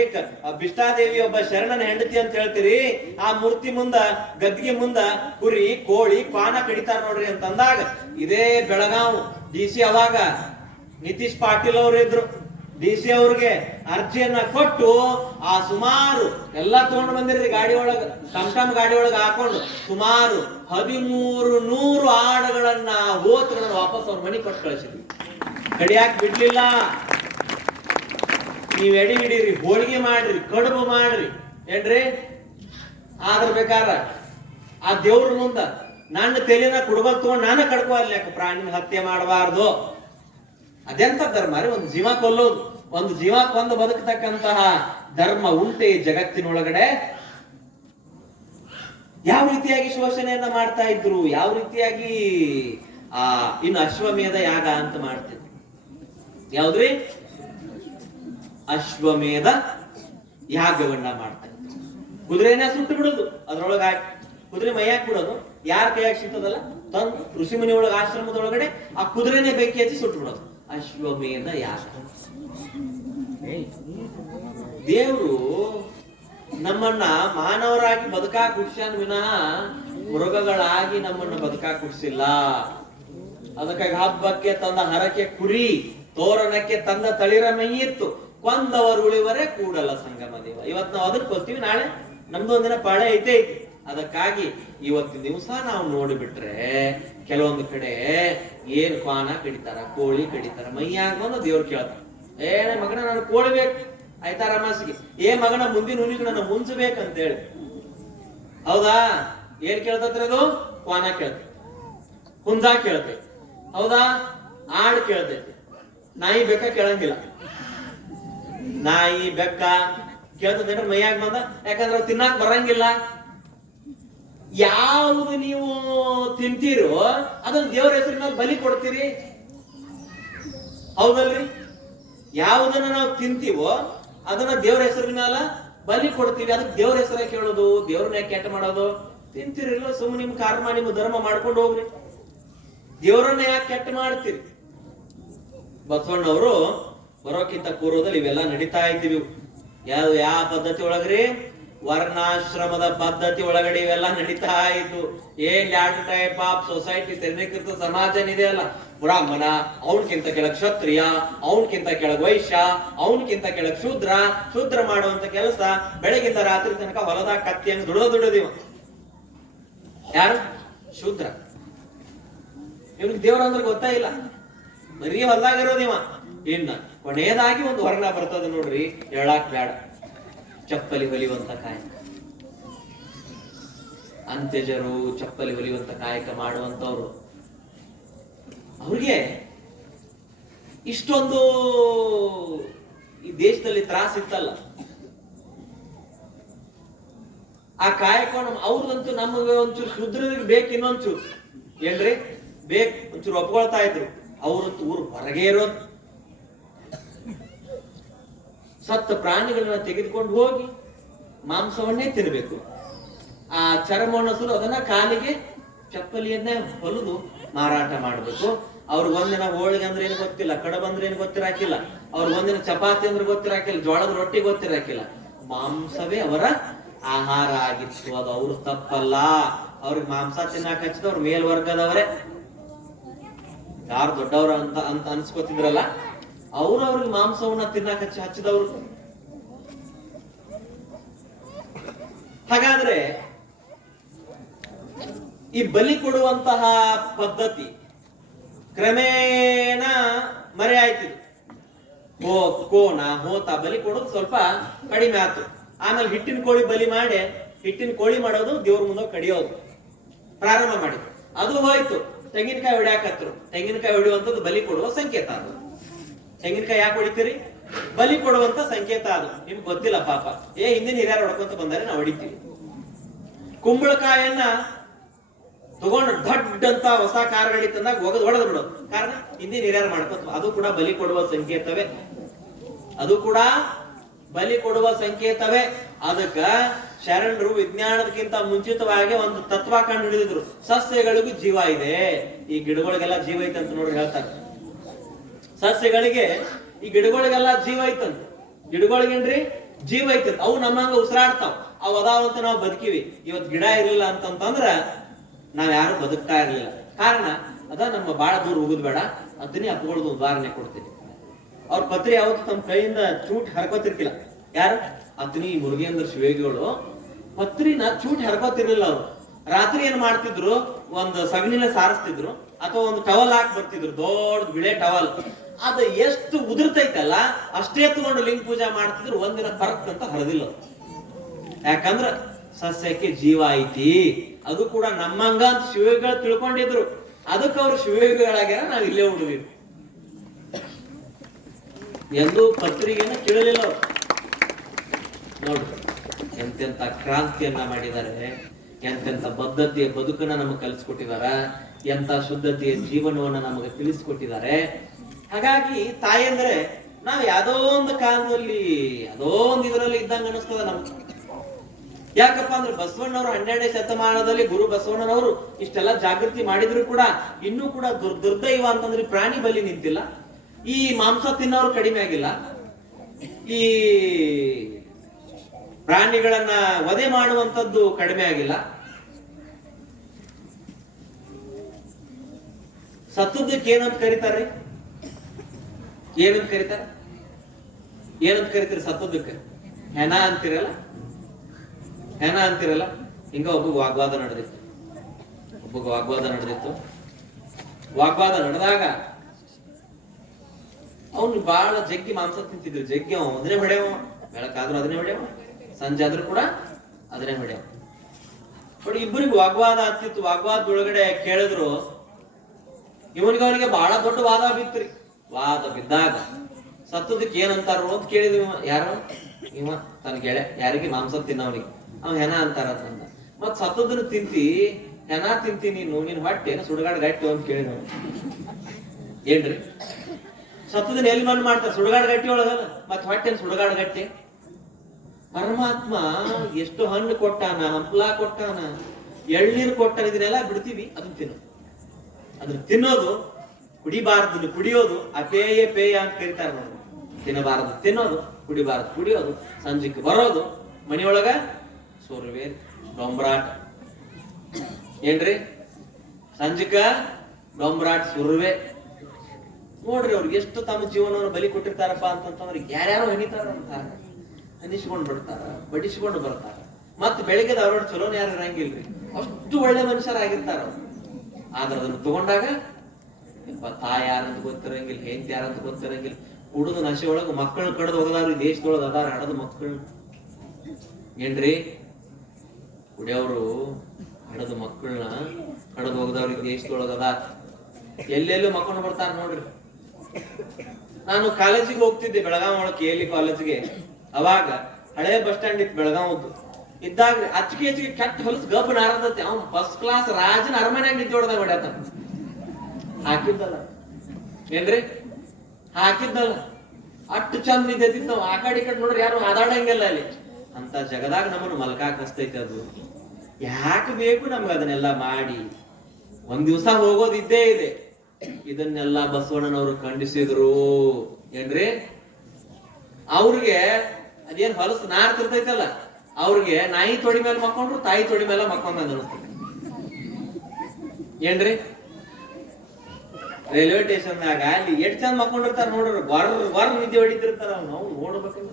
ಬಿಷ್ಟಾದೇವಿ ಒಬ್ಬ ಶರಣನ ಹೆಂಡತಿ ಅಂತ ಹೇಳ್ತೀರಿ, ಆ ಮೂರ್ತಿ ಮುಂದ ಗದ್ದಿಗೆ ಮುಂದ ಕುರಿ ಕೋಳಿ ಪಾನ ಕಡಿತಾರ ನೋಡ್ರಿ ಅಂತಂದಾಗ ಇದೇ ಬೆಳಗಾವ್ DC ಅವಾಗ ನಿತೀಶ್ ಪಾಟೀಲ್ ಅವರು ಇದ್ರು. DC ಅವ್ರಿಗೆ ಅರ್ಜಿಯನ್ನ ಕೊಟ್ಟು ಆ ಸುಮಾರು ಎಲ್ಲಾ ತಗೊಂಡು ಬಂದಿರ್ರಿ ಗಾಡಿ ಒಳಗ, ಟಮ್ ಗಾಡಿ ಒಳಗ ಹಾಕೊಂಡು ಸುಮಾರು 1300 ಆಡುಗಳನ್ನ ಹೋತುಗಳನ್ನ ವಾಪಸ್ ಅವ್ರ ಮನೆ ಕೊಟ್ಟು ಕಳಿಸಿದ್ವಿ. ಕಡಿಯಾಕ್ ಬಿಡ್ಲಿಲ್ಲ. ನೀವ್ ಎಡಿ ಹಿಡೀರಿ, ಹೋಳಿಗೆ ಮಾಡ್ರಿ, ಕಡುಬು ಮಾಡ್ರಿ ಏನ್ರಿ. ಆದ್ರ ಬೇಕಾರ ಆ ದೇವ್ರ ಮುಂದ ನನ್ನ ತೆಲಿನ ಕುಡುಗಲ್ ತಗೊಂಡ್ ನಾನು ಕಡ್ಕೋ ಅಲ್ಯಾಕ ಪ್ರಾಣಿನ ಹತ್ಯೆ ಮಾಡಬಾರ್ದು. ಅದೆಂತ ಧರ್ಮ ರೀ? ಒಂದು ಜೀವ ಕೊಲ್ಲೋದು, ಒಂದು ಜೀವ ಕೊಂದು ಬದುಕತಕ್ಕಂತಹ ಧರ್ಮ ಉಂಟೆ ಈ ಜಗತ್ತಿನೊಳಗಡೆ? ಯಾವ ರೀತಿಯಾಗಿ ಶೋಷಣೆಯನ್ನ ಮಾಡ್ತಾ ಇದ್ರು, ಯಾವ ರೀತಿಯಾಗಿ ಇನ್ನು ಅಶ್ವಮೇಧ ಯಾಗ ಅಂತ ಮಾಡ್ತಿದ್ರು. ಯಾವ್ದ್ರಿ? ಅಶ್ವಮೇಧ ಯಾಗವನ್ನ ಮಾಡ್ತಾ ಇದ್ರು. ಕುದುರೆನ ಸುಟ್ಟು ಬಿಡೋದು, ಅದ್ರೊಳಗ ಹಾಕಿ ಕುದುರೆ ಮೈಯಾಕ್ ಬಿಡೋದು, ಯಾರ ಕೈಯಾಗ ಸಿಗ್ತದಲ್ಲ ತಂದು ಋಷಿ ಮುನಿ ಒಳಗ ಆಶ್ರಮದೊಳಗಡೆ ಆ ಕುದುರೆನೆ ಬೆಂಕಿ ಹಚ್ಚಿ ಸುಟ್ಟು ಬಿಡೋದು. ಅಶ್ವಮೇಧ ಯಾಗ. ದೇವರು ನಮ್ಮನ್ನ ಮಾನವರಾಗಿ ಬದುಕಾ ಕುಡ್ಸ್ಯಾನ ವಿನಃ ಮೃಗಗಳಾಗಿ ನಮ್ಮನ್ನ ಬದುಕಾ ಕುಡ್ಸಿಲ್ಲ. ಅದಕ್ಕಾಗಿ ಹಬ್ಬಕ್ಕೆ ತಂದ ಹರಕೆ ಕುರಿ, ತೋರಣಕ್ಕೆ ತಂದ ತಳಿರ ಮೈಯಿತ್ತು, ಕೊಂದವರು ಉಳಿವರೇ ಕೂಡಲ ಸಂಗಮ ದೇವ. ಇವತ್ತು ನಾವು ಅದಕ್ಕೆ ಕೊಡ್ತೀವಿ, ನಾಳೆ ನಮ್ದು ಒಂದಿನ ಪಾಳೆ ಐತೆ. ಅದಕ್ಕಾಗಿ ಇವತ್ತಿನ ದಿವಸ ನಾವು ನೋಡಿಬಿಟ್ರೆ ಕೆಲವೊಂದು ಕಡೆ ಏನ್ ಪಾನ ಕಡಿತಾರ, ಕೋಳಿ ಕಡಿತಾರ, ಮೈಯಾಗ ಬಂದು ದೇವ್ರು ಕೇಳ್ತಾರ, ಏನ ಮಗನ ನಾನು ಕೋಳಿ ಬೇಕು ಆಯ್ತಾ ರಮಾಸಿಗೆ, ಏ ಮಗನ ಮುಂದಿನ ಹುಲಿಗೆ ನನ್ನ ಮುಂಚಬೇಕಂತ ಹೇಳಿ. ಹೌದಾ? ಏನ್ ಕೇಳ್ತತ್ರಿ ಅದು? ಪಾನ ಕೇಳ್ತೈತಿ, ಹುಂಜ ಕೇಳ್ತೈತಿ, ಹೌದಾ? ಆಡ್ ಕೇಳ್ತೈತಿ, ನಾಯಿ ಬೆಕ್ಕ ಕೇಳಂಗಿಲ್ಲ. ನಾಯಿ ಬೆಕ್ಕ ಕೇಳ್ತದೇನ್ರಿ ಮೈಯಾಗ ಬಂದ, ಯಾಕಂದ್ರೆ ತಿನ್ನಾಕ್ ಬರಂಗಿಲ್ಲ. ಯಾವುದು ನೀವು ತಿಂತೀರೋ ಅದನ್ನ ದೇವರ ಹೆಸರಿನ ಮೇಲೆ ಬಲಿ ಕೊಡ್ತೀರಿ, ಹೌದಲ್ರಿ? ಯಾವುದನ್ನ ನಾವು ತಿಂತೀವೋ ಅದನ್ನ ದೇವರ ಹೆಸರಿನ ಮೇಲೆ ಬಲಿ ಕೊಡ್ತೀವಿ. ಅದಕ್ಕೆ ದೇವರ ಹೆಸರೇ ಕೇಳೋದು, ದೇವ್ರನ್ನ ಕೆಟ್ಟ ಮಾಡೋದು. ತಿಂತೀರಿಲ್ಲ, ಸುಮ್ಮನೆ ನಿಮ್ ಕರ್ಮ ನಿಮ್ ಧರ್ಮ ಮಾಡ್ಕೊಂಡು ಹೋಗ್ರಿ, ದೇವರನ್ನ ಯಾಕೆ ಕೆಟ್ಟ ಮಾಡ್ತೀರಿ? ಬಸವಣ್ಣವರು ಬರೋಕ್ಕಿಂತ ಪೂರ್ವದಲ್ಲಿ ಇವೆಲ್ಲ ನಡೀತಾ ಇದ್ದೀವಿ. ಯಾವ ಪದ್ಧತಿ ಒಳಗ್ರಿ? ವರ್ಣಾಶ್ರಮದ ಪದ್ಧತಿ ಒಳಗಡೆ ಇವೆಲ್ಲ ನಡೀತಾ ಇತ್ತು. ಏನ್ 2 ಟೈಪ್ ಆಫ್ ಸೊಸೈಟಿ ಶ್ರೇಣೀಕೃತ ಸಮಾಜ ಇದೆಯಲ್ಲ, ಬ್ರಾಹ್ಮಣ, ಅವನ್ಕಿಂತ ಕೆಳಗ್ ಕ್ಷತ್ರಿಯ, ಅವನ್ಕಿಂತ ಕೆಳಗ್ ವೈಶ್ಯ, ಅವನ್ಕಿಂತ ಕೆಳಗ್ ಶೂದ್ರ. ಶೂದ್ರ ಮಾಡುವಂತ ಕೆಲಸ ಬೆಳಗಿಂದ ರಾತ್ರಿ ತನಕ ಹೊಲದಾಗ ಕತ್ತಿಯನ್ನು ದುಡಿದಿವ. ಯಾರು? ಶೂದ್ರ. ಇವ್ನಿಗೆ ದೇವ್ರ ಅಂದ್ರೆ ಗೊತ್ತಾ ಇಲ್ಲ, ಬರೀ ಹೊಲದಾಗಿರೋದಿವ. ಇನ್ನ ಕೊನೆಯದಾಗಿ ಒಂದು ವರ್ಣ ಬರ್ತದೆ ನೋಡ್ರಿ, ಹೇಳಾಕ್ ಬೇಡ, ಚಪ್ಪಲಿ ಹೊಲಿಯುವಂತ ಕಾಯಕ. ಅಂತ್ಯಜರು ಚಪ್ಪಲಿ ಹೊಲಿಯುವಂತ ಕಾಯಕ ಮಾಡುವಂತವ್ರು, ಅವ್ರಿಗೆ ಇಷ್ಟೊಂದು ಈ ದೇಶದಲ್ಲಿ ತ್ರಾಸ ಇತ್ತಲ್ಲ. ಆ ಕಾಯಕ ಅವ್ರದಂತೂ ನಮಗೆ ಒಂಚೂರು ಶೂದ್ರರಿಗೆ ಬೇಕು ಇನ್ನೊಂಚೂರು. ಏನ್ರಿ? ಒಂಚೂರು ಒಪ್ಕೊಳ್ತಾ ಇದ್ರು. ಅವ್ರಂತೂ ಊರು ಹೊರಗೆ ಇರೋದು. ಸತ್ತ ಪ್ರಾಣಿಗಳನ್ನ ತೆಗೆದುಕೊಂಡು ಹೋಗಿ ಮಾಂಸವನ್ನೇ ತಿನ್ನಬೇಕು. ಆ ಚರ್ಮವನ್ನು ಸುಲು ಅದನ್ನ ಕಾಲಿಗೆ ಚಪ್ಪಲಿಯನ್ನೇ ಹೊಲಿದು ಮಾರಾಟ ಮಾಡಬೇಕು. ಅವ್ರಿಗೆ ಒಂದಿನ ಹೋಳಿಗೆ ಅಂದ್ರೆ ಏನು ಗೊತ್ತಿಲ್ಲ, ಕಡಬ ಅಂದ್ರೆ ಏನು ಗೊತ್ತಿರಾಕಿಲ್ಲ, ಅವ್ರಿಗೆ ಒಂದಿನ ಚಪಾತಿ ಅಂದ್ರೆ ಗೊತ್ತಿರಾಕಿಲ್ಲ, ಜೋಳದ ರೊಟ್ಟಿ ಗೊತ್ತಿರಾಕಿಲ್ಲ. ಮಾಂಸವೇ ಅವರ ಆಹಾರ ಆಗಿತ್ತು. ಅದು ಅವ್ರು ತಪ್ಪಲ್ಲ. ಅವ್ರಿಗೆ ಮಾಂಸ ತಿನ್ನಾಕ ಹಚ್ಚಿದವ್ರು ಮೇಲ್ವರ್ಗದವರೇ. ಯಾರು ದೊಡ್ಡವ್ರ ಅಂತ ಅನ್ಸ್ಕೊತಿದ್ರಲ್ಲ, ಅವ್ರಿಗೆ ಮಾಂಸವನ್ನ ತಿನ್ನಾಕ ಹಚ್ಚಿದವ್ರು. ಹಾಗಾದ್ರೆ ಈ ಬಲಿ ಕೊಡುವಂತಹ ಪದ್ಧತಿ ಕ್ರಮೇಣ ಮರೆ ಆಯ್ತಿದ್ರು. ಕೋಣ ಹೋತ ಬಲಿ ಕೊಡೋದು ಸ್ವಲ್ಪ ಕಡಿಮೆ ಆಯ್ತು. ಆಮೇಲೆ ಹಿಟ್ಟಿನ ಕೋಳಿ ಬಲಿ ಮಾಡಿ ಹಿಟ್ಟಿನ ಕೋಳಿ ಮಾಡೋದು ದೇವ್ರ ಮುಂದೆ ಕಡಿಯೋದು ಪ್ರಾರಂಭ ಮಾಡಿದ್ರು. ಅದು ಹೋಯ್ತು. ತೆಂಗಿನಕಾಯಿ ಹೊಡ್ಯಾಕತ್ರು. ತೆಂಗಿನಕಾಯಿ ಹೊಡಿಯುವಂಥದ್ದು ಬಲಿ ಕೊಡುವ ಸಂಕೇತ. ಅದು ತೆಂಗಿನಕಾಯಿ ಯಾಕೆ ಹೊಡಿತೀರಿ? ಬಲಿ ಕೊಡುವಂತ ಸಂಕೇತ. ಅದು ನಿಮ್ಗೆ ಗೊತ್ತಿಲ್ಲ ಪಾಪ. ಹಿಂದಿನ ಹಿರಿಯರು ಹೊಡ್ಕೊಂತ ಬಂದರೆ ನಾವು ಹೊಡಿತೀವಿ. ಕುಂಬಳಕಾಯನ್ನ ತಗೊಂಡು ದೊಡ್ಡ ಅಂತ ಹೊಸ ಕಾರ್ಗಳಿ ತಂದಾಗ ಹೊಡೆದು ಬಿಡೋದು. ಕಾರಣ ಹಿಂದಿನ ಹಿರಿಯರು ಮಾಡ್ಕೊತ. ಅದು ಕೂಡ ಬಲಿ ಕೊಡುವ ಸಂಕೇತವೇ. ಅದು ಕೂಡ ಬಲಿ ಕೊಡುವ ಸಂಕೇತವೇ. ಅದಕ್ಕ ಶರಣರು ವಿಜ್ಞಾನದಕ್ಕಿಂತ ಮುಂಚಿತವಾಗಿ ಒಂದು ತತ್ವ ಕಂಡು ಹಿಡಿದಿದ್ರು. ಸಸ್ಯಗಳಿಗೂ ಜೀವ ಇದೆ. ಈ ಗಿಡಗಳಿಗೆಲ್ಲ ಜೀವ ಐತೆ ಅಂತ ನೋಡಿ ಹೇಳ್ತಾರೆ. ಸಸ್ಯಗಳಿಗೆ ಈ ಗಿಡಗಳಿಗೆಲ್ಲ ಜೀವ ಐತಂತ. ಗಿಡಗಳಿಗೇನ್ರಿ ಜೀವ ಐತಂತ. ಅವು ನಮ್ಮಂಗ ಉಸಿರಾಡ್ತಾವ. ಅವು ಅದಾವಂತ ನಾವು ಬದುಕಿವಿ. ಇವತ್ ಗಿಡ ಇರ್ಲಿಲ್ಲ ಅಂತಂದ್ರ ನಾವ್ ಯಾರು ಬದುಕ್ತಾ ಇರ್ಲಿಲ್ಲ. ಕಾರಣ ಅದ ನಮ್ಮ ಬಾಳ ದೂರ ಹೋಗುದ್ ಬೇಡ. ಅದನ್ನೇ ಅಪ್ಪಗಳದ್ದು ಉದಾಹರಣೆ ಕೊಡ್ತೀನಿ. ಅವ್ರ ಪತ್ರಿ ಯಾವತ್ತು ತಮ್ಮ ಕೈಯಿಂದ ಚೂಟ್ ಹರ್ಕೋತಿರ್ಕಿಲ್ಲ. ಯಾರು ಅತ್ನಿ ಮುರುಗೇಂದ್ರ ಶಿವೇಗಿಗಳು ಪತ್ರಿನ ಚೂಟ್ ಹರ್ಕೋತಿರ್ಲಿಲ್ಲ. ಅವ್ರು ರಾತ್ರಿ ಏನ್ ಮಾಡ್ತಿದ್ರು, ಒಂದು ಸಗಣಿನ ಸಾರಿಸ್ತಿದ್ರು ಅಥವಾ ಒಂದು ಟವಲ್ ಹಾಕಿ ಬರ್ತಿದ್ರು. ದೊಡ್ಡ ಬಿಳೆ ಟವಲ್. ಅದು ಎಷ್ಟು ಉದುರ್ತೈತಲ್ಲ ಅಷ್ಟೇ ತಗೊಂಡು ಲಿಂಗ ಪೂಜೆ ಮಾಡ್ತಿದ್ರು. ಒಂದಿನ ಕರಕ್ ಅಂತ ಹರಿದಿಲ್ಲ. ಯಾಕಂದ್ರ ಸಸ್ಯಕ್ಕೆ ಜೀವ ಐತಿ. ಅದು ಕೂಡ ನಮ್ಮಂಗ ಅಂತ ಶಿವಗಳು ತಿಳ್ಕೊಂಡಿದ್ರು. ಅದಕ್ಕೆ ಅವ್ರು ಶಿವಗಳಾಗ್ಯಾರ. ನಾವ್ ಇಲ್ಲೇ ಹುಡುಗಿವಿ. ಎಂದು ಪತ್ರಿಕೆಯನ್ನ ಕೇಳಲಿಲ್ಲ ಅವ್ರು. ನೋಡ್ರಿ ಎಂತೆಂತ ಕ್ರಾಂತಿಯನ್ನ ಮಾಡಿದ್ದಾರೆ. ಎಂತೆಂತ ಬದ್ಧತೆಯ ಬದುಕನ್ನ ನಮಗೆ ಕಲಿಸ್ಕೊಟ್ಟಿದಾರ. ಎಂತ ಶುದ್ಧತೆಯ ಜೀವನವನ್ನ ನಮಗೆ ತಿಳಿಸ್ಕೊಟ್ಟಿದ್ದಾರೆ. ಹಾಗಾಗಿ ತಾಯಿ ಅಂದ್ರೆ ನಾವ್ ಯಾವ್ದೋ ಒಂದು ಕಾಲದಲ್ಲಿ ಯಾವ್ದೋ ಒಂದು ಇದರಲ್ಲಿ ಇದ್ದಂಗ ಅನಿಸ್ತದ ನಮ್ಗೆ. ಯಾಕಪ್ಪ ಅಂದ್ರೆ ಬಸವಣ್ಣವರು 12ನೇ ಶತಮಾನದಲ್ಲಿ ಗುರು ಬಸವಣ್ಣನವರು ಇಷ್ಟೆಲ್ಲ ಜಾಗೃತಿ ಮಾಡಿದ್ರು ಕೂಡ ಇನ್ನೂ ಕೂಡ ದುರ್ದೈವ ಅಂತಂದ್ರೆ ಪ್ರಾಣಿ ಬಲಿ ನಿಂತಿಲ್ಲ. ಈ ಮಾಂಸ ತಿನ್ನೋರು ಕಡಿಮೆ ಆಗಿಲ್ಲ. ಈ ಪ್ರಾಣಿಗಳನ್ನ ವಧೆ ಮಾಡುವಂತದ್ದು ಕಡಿಮೆ ಆಗಿಲ್ಲ. ಸತ್ತದ್ದಕ್ಕೆ ಏನಂತ ಕರೀತಾರ್ರಿ? ಏನಂತ ಕರೀತಾರ? ಏನಂತ ಕರೀತೀರಿ ಸತ್ತದ್ದಕ್ಕೆ? ಹೆಣ ಅಂತಿರಲ್ಲ, ಹೆಣ ಅಂತಿರಲ್ಲ. ಹಿಂಗ ಒಬ್ಬ ವಾಗ್ವಾದ ನಡೆದಿತ್ತು. ವಾಗ್ವಾದ ನಡೆದಾಗ ಅವನು ಬಹಳ ಜಗ್ಗಿ ಮಾಂಸ ತಿಂತಿದ್ರು. ಜಗ್ಗಿ ಅವ ಅದನ್ನೇ ಹೊಡೆಯವ. ಬೆಳಕಾದ್ರೂ ಅದನ್ನೇ ಹೊಡೆಯವ, ಸಂಜೆ ಆದ್ರೂ ಕೂಡ ಅದನ್ನೇ ಹೊಡೆಯವ. ಬಟ್ ಇಬ್ಬರಿಗೂ ವಾಗ್ವಾದ ಆಗ್ತಿತ್ತು. ವಾಗ್ವಾದದೊಳಗಡೆ ಕೇಳಿದ್ರು. ಇವನಿಗೆ ಅವನಿಗೆ ಬಹಳ ದೊಡ್ಡ ವಾದ ಬಿತ್ರಿ. ವಾದ ಬಿದ್ದಾಗ ಸತ್ತದಕ್ಕೆ ಏನಂತಾರ ಅಂತ ಕೇಳಿದ್ವಿ. ಯಾರು? ಇವ ತನ್ನ ಗೆಳೆ. ಯಾರಿಗೆ? ಮಾಂಸ ತಿನ್ನವನಿಗೆ. ಅವ್ ಹೆಣ ಅಂತಾರ ತಂದ. ಮತ್ ಸತ್ತದನ್ನ ತಿಂತಿ, ಹೆಣ ತಿಂತಿ ನೀನು, ನಿನ್ ಹೊಟ್ಟೆ ಸುಡುಗಾಡ್ ಗಟ್ಟಿ ಅಂತ ಕೇಳಿದ. ಏನ್ರಿ ಸತ್ತದನ್ನ ಎಲ್ಲಿ ಮಣ್ಣು ಮಾಡ್ತಾರ? ಸುಡುಗಾಡ್ ಗಟ್ಟಿ ಒಳಗಲ್ಲ. ಮತ್ ಹೊಟ್ಟೆನ್ ಸುಡುಗಾಡ್ ಗಟ್ಟಿ. ಪರಮಾತ್ಮ ಎಷ್ಟು ಹಣ್ಣು ಕೊಟ್ಟಾನ, ಹಂಪ್ಲ ಕೊಟ್ಟಾನ, ಎಳ್ನೀರು ಕೊಟ್ಟಾನ. ಇದನ್ನೆಲ್ಲ ಬಿಡ್ತೀವಿ. ಅದನ್ನ ತಿನ್ನೋದು ಕುಡಿಬಾರದು. ಕುಡಿಯೋದು ಅಪೇಯ ಪೇಯ ಅಂತ ಕರೀತಾರ. ತಿನ್ನಬಾರದು ತಿನ್ನೋದು, ಕುಡಿಬಾರದು ಕುಡಿಯೋದು. ಸಂಜೆಗೆ ಬರೋದು ಮನೆಯೊಳಗ ಸೋರ್ವೆ ಡೊಂಬ್ರಾಟ. ಏನ್ರಿ? ಸಂಜಿಕ ಡೊಂಬ್ರಾಟ್ ಸುರ್ವೆ. ನೋಡ್ರಿ ಅವ್ರಿಗೆ ಎಷ್ಟು ತಮ್ಮ ಜೀವನವನ್ನು ಬಲಿ ಕೊಟ್ಟಿರ್ತಾರಪ್ಪ ಅಂತಂದ್ರೆ ಯಾರ್ಯಾರು ಹನಿತಾರ ಅಂತ ಹನಿಸ್ಕೊಂಡು ಬಿಡ್ತಾರ, ಬಡಿಸ್ಕೊಂಡು ಬರ್ತಾರ. ಮತ್ ಬೆಳಿಗ್ಗೆ ಅವ್ರ ಚಲೋನ ಯಾರು ಇರಂಗಿಲ್ರಿ. ಅಷ್ಟು ಒಳ್ಳೆ ಮನುಷ್ಯರಾಗಿರ್ತಾರ. ಆದ್ರೆ ಅದನ್ನು ತಗೊಂಡಾಗ ತಾಯಿ ಯಾರಂತ ಗೊತ್ತಿರಂಗಿಲ್ಲ, ಹೆಂಡತಿ ಯಾರಂತ ಗೊತ್ತಿರಂಗಿಲ್ಲ. ಕುಡಿದು ನಶೆ ಒಳಗ ಮಕ್ಕಳನ್ನ ಕಡ್ದು ಹೋಗದಾರ. ದೇಶದೊಳಗ ಅದಾರ ಹಡದ ಮಕ್ಕಳು. ಏನ್ರಿ? ಕುಡಿಯವರು ಹಡದ ಮಕ್ಕಳನ್ನ ಕಡ್ದು ಹೋಗದವ್ರಿಗೆ ದೇಶದೊಳಗ ಅದಾರ. ಎಲ್ಲೆಲ್ಲೂ ಮಕ್ಕಳು ಬರ್ತಾರ ನೋಡ್ರಿ. ನಾನು ಕಾಲೇಜಿಗೆ ಹೋಗ್ತಿದ್ದೆ ಬೆಳಗಾವ್ ಒಳಗೆ, KLE ಕಾಲೇಜಿಗೆ. ಅವಾಗ ಹಳೆ ಬಸ್ ಸ್ಟ್ಯಾಂಡ್ ಇತ್ತು ಬೆಳಗಾವದ್ದು. ಇದ್ದಾಗ ಅಚ್ಚಿಗೆ ಕೆಟ್ಟ ಹೊಲಸ್ ಗಬ್ಬ ನಾರದತಿ. ಅವ್ನು ಫಸ್ಟ್ ಕ್ಲಾಸ್ ರಾಜನ ಅರಮನೆಯಾಗ ನಿಂತೊಡ್ದಾಗ ಹೊಡ್ಯಾತ. ಹಾಕಿದ್ದಲ್ಲ ಏನ್ರಿ ಹಾಕಿದ್ದಲ್ಲ. ಅಷ್ಟು ಚಂದ ನಿಂತೈತಿ ನಾವು ಆ ಕಡೆ ಈ ಕಡೆ ನೋಡ್ರಿ ಯಾರು ಆದಾಡಂಗಿಲ್ಲ ಅಲ್ಲಿ. ಅಂತ ಜಗದಾಗ ನಮ್ಮನ್ನು ಮಲ್ಕಾಕ್ ಹಸ್ತೈತಿ. ಅದು ಯಾಕೆ ಬೇಕು ನಮ್ಗೆ ಅದನ್ನೆಲ್ಲ ಮಾಡಿ? ಒಂದ್ ದಿವ್ಸ ಹೋಗೋದು ಇದ್ದೇ ಇದೆ. ಇದನ್ನೆಲ್ಲ ಬಸವಣ್ಣನವರು ಖಂಡಿಸಿದ್ರು ಏನ್ರಿ. ಅವ್ರಿಗೆ ಅದೇನ್ ಹೊಲಸು ನಾರ್ತಿರ್ತೈತಲ್ಲ, ಅವ್ರಿಗೆ ನಾಯಿ ತೊಡಿ ಮೇಲೆ ಮಕ್ಕೊಂಡ್ರು ತಾಯಿ ತೊಡಿ ಮೇಲೆ ಮಕ್ಕೊಂಡ್ ಅನಿಸ್ತದೆ ಏನ್ರಿ. ರೈಲ್ವೆ ಸ್ಟೇಷನ್ದಾಗ ಅಲ್ಲಿ ಎಷ್ಟ್ ಚಂದ ಮಕ್ಕೊಂಡಿರ್ತಾರ ನೋಡ್ರಿ, ವರ್ ನಿದ್ದೆ ಹೊಡಿತಿರ್ತಾರ. ನಾವು ನೋಡ್ಬೇಕಲ್ಲ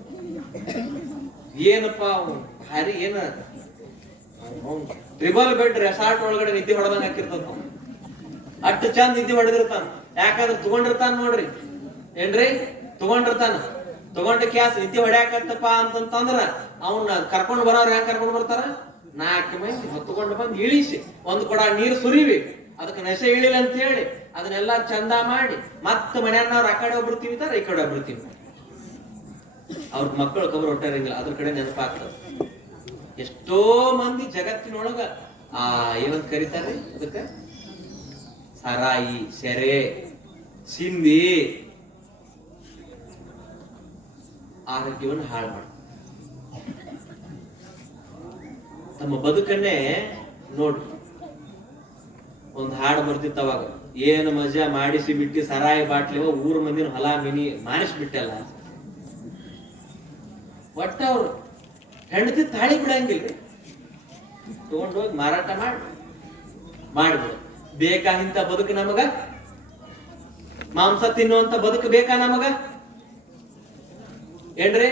ಏನಪ್ಪ ಭಾರಿ ಏನ ಟ್ರಿಬಲ್ ಬೆಡ್ ರೆಸಾರ್ಟ್ ಒಳಗಡೆ ನಿದ್ದೆ ಹೊಡೆದಂಗ ಹಾಕಿರ್ತದ. ಅಷ್ಟು ಚಂದ ನಿದ್ದೆ ಹೊಡೆದಿರ್ತಾನ. ಯಾಕಂದ್ರೆ ತಗೊಂಡಿರ್ತಾನ ನೋಡ್ರಿ ಏನ್ರಿ, ತಗೊಂಡ ಕ್ಯಾಸ್ ನಿದ್ದೆ ಹೊಡ್ಯಾಕತ್ತಪ್ಪ ಅಂತಂದ್ರ ಅವನ್ನ ಕರ್ಕೊಂಡ್ ಬರೋರು ಹೆಂಗ್ ಕರ್ಕೊಂಡ್ ಬರ್ತಾರ? 4 ಮಂದಿ ಹೊತ್ಕೊಂಡು ಬಂದು ಇಳಿಸಿ ಒಂದ್ ಕೊಡ ನೀರು ಸುರಿವಿ, ಅದಕ್ಕೆ ನಶೆ ಇಳಿಲ್ಲ ಅಂತ ಹೇಳಿ ಅದನ್ನೆಲ್ಲ ಚಂದ ಮಾಡಿ ಮತ್ತ ಮನೆಯವ್ರು ಆ ಕಡೆ ಒಬ್ರು ತಿಂತಾರ, ಈ ಕಡೆ ಒಬ್ರು ತಿಂತಾರ. ಅವ್ರ ಮಕ್ಕಳು ಕಬರ್ ಹೊಟ್ಟಿರಂಗಿಲ್ಲ, ಅದ್ರ ಕಡೆ ನೆನಪಾಗ್ತದ. ಎಷ್ಟೋ ಮಂದಿ ಜಗತ್ತಿನೊಳಗ ಏನಂತ ಕರೀತಾರ್ರಿ ಅದಕ್ಕ? ಸರಾಯಿ, ಸೆರೆ, ಸಿಂಧಿ ಆರೋಗ್ಯವನ್ನು ಹಾಳು ಮಾಡ ತಮ್ಮ ಬದುಕನ್ನೇ ನೋಡ್ರಿ. ಒಂದ್ ಹಾಡು ಬರ್ತಿತ್ತು ಅವಾಗ, ಏನು ಮಜಾ ಮಾಡಿಸಿ ಬಿಟ್ಟಿ ಸರಾಯಿ ಬಾಟ್ಲಿ ಊರ್ ಮಂದಿನ ಹೊಲ ಮಿನಿ ಮಾಡಿಸ್ಬಿಟ್ಟಲ್ಲ. ಒಟ್ಟ ಅವ್ರು ಹೆಂಡತಿ ತಾಳಿ ಬಿಡಂಗಿಲ್ರಿ, ತಗೊಂಡೋಗಿ ಮಾರಾಟ ಮಾಡ್ಬಿಡು. ಬೇಕಾ ಇಂತ ಬದುಕು ನಮಗ? ಮಾಂಸ ತಿನ್ನುವಂತ ಬದುಕು ಬೇಕಾ ನಮಗ ಏನ್ರಿ?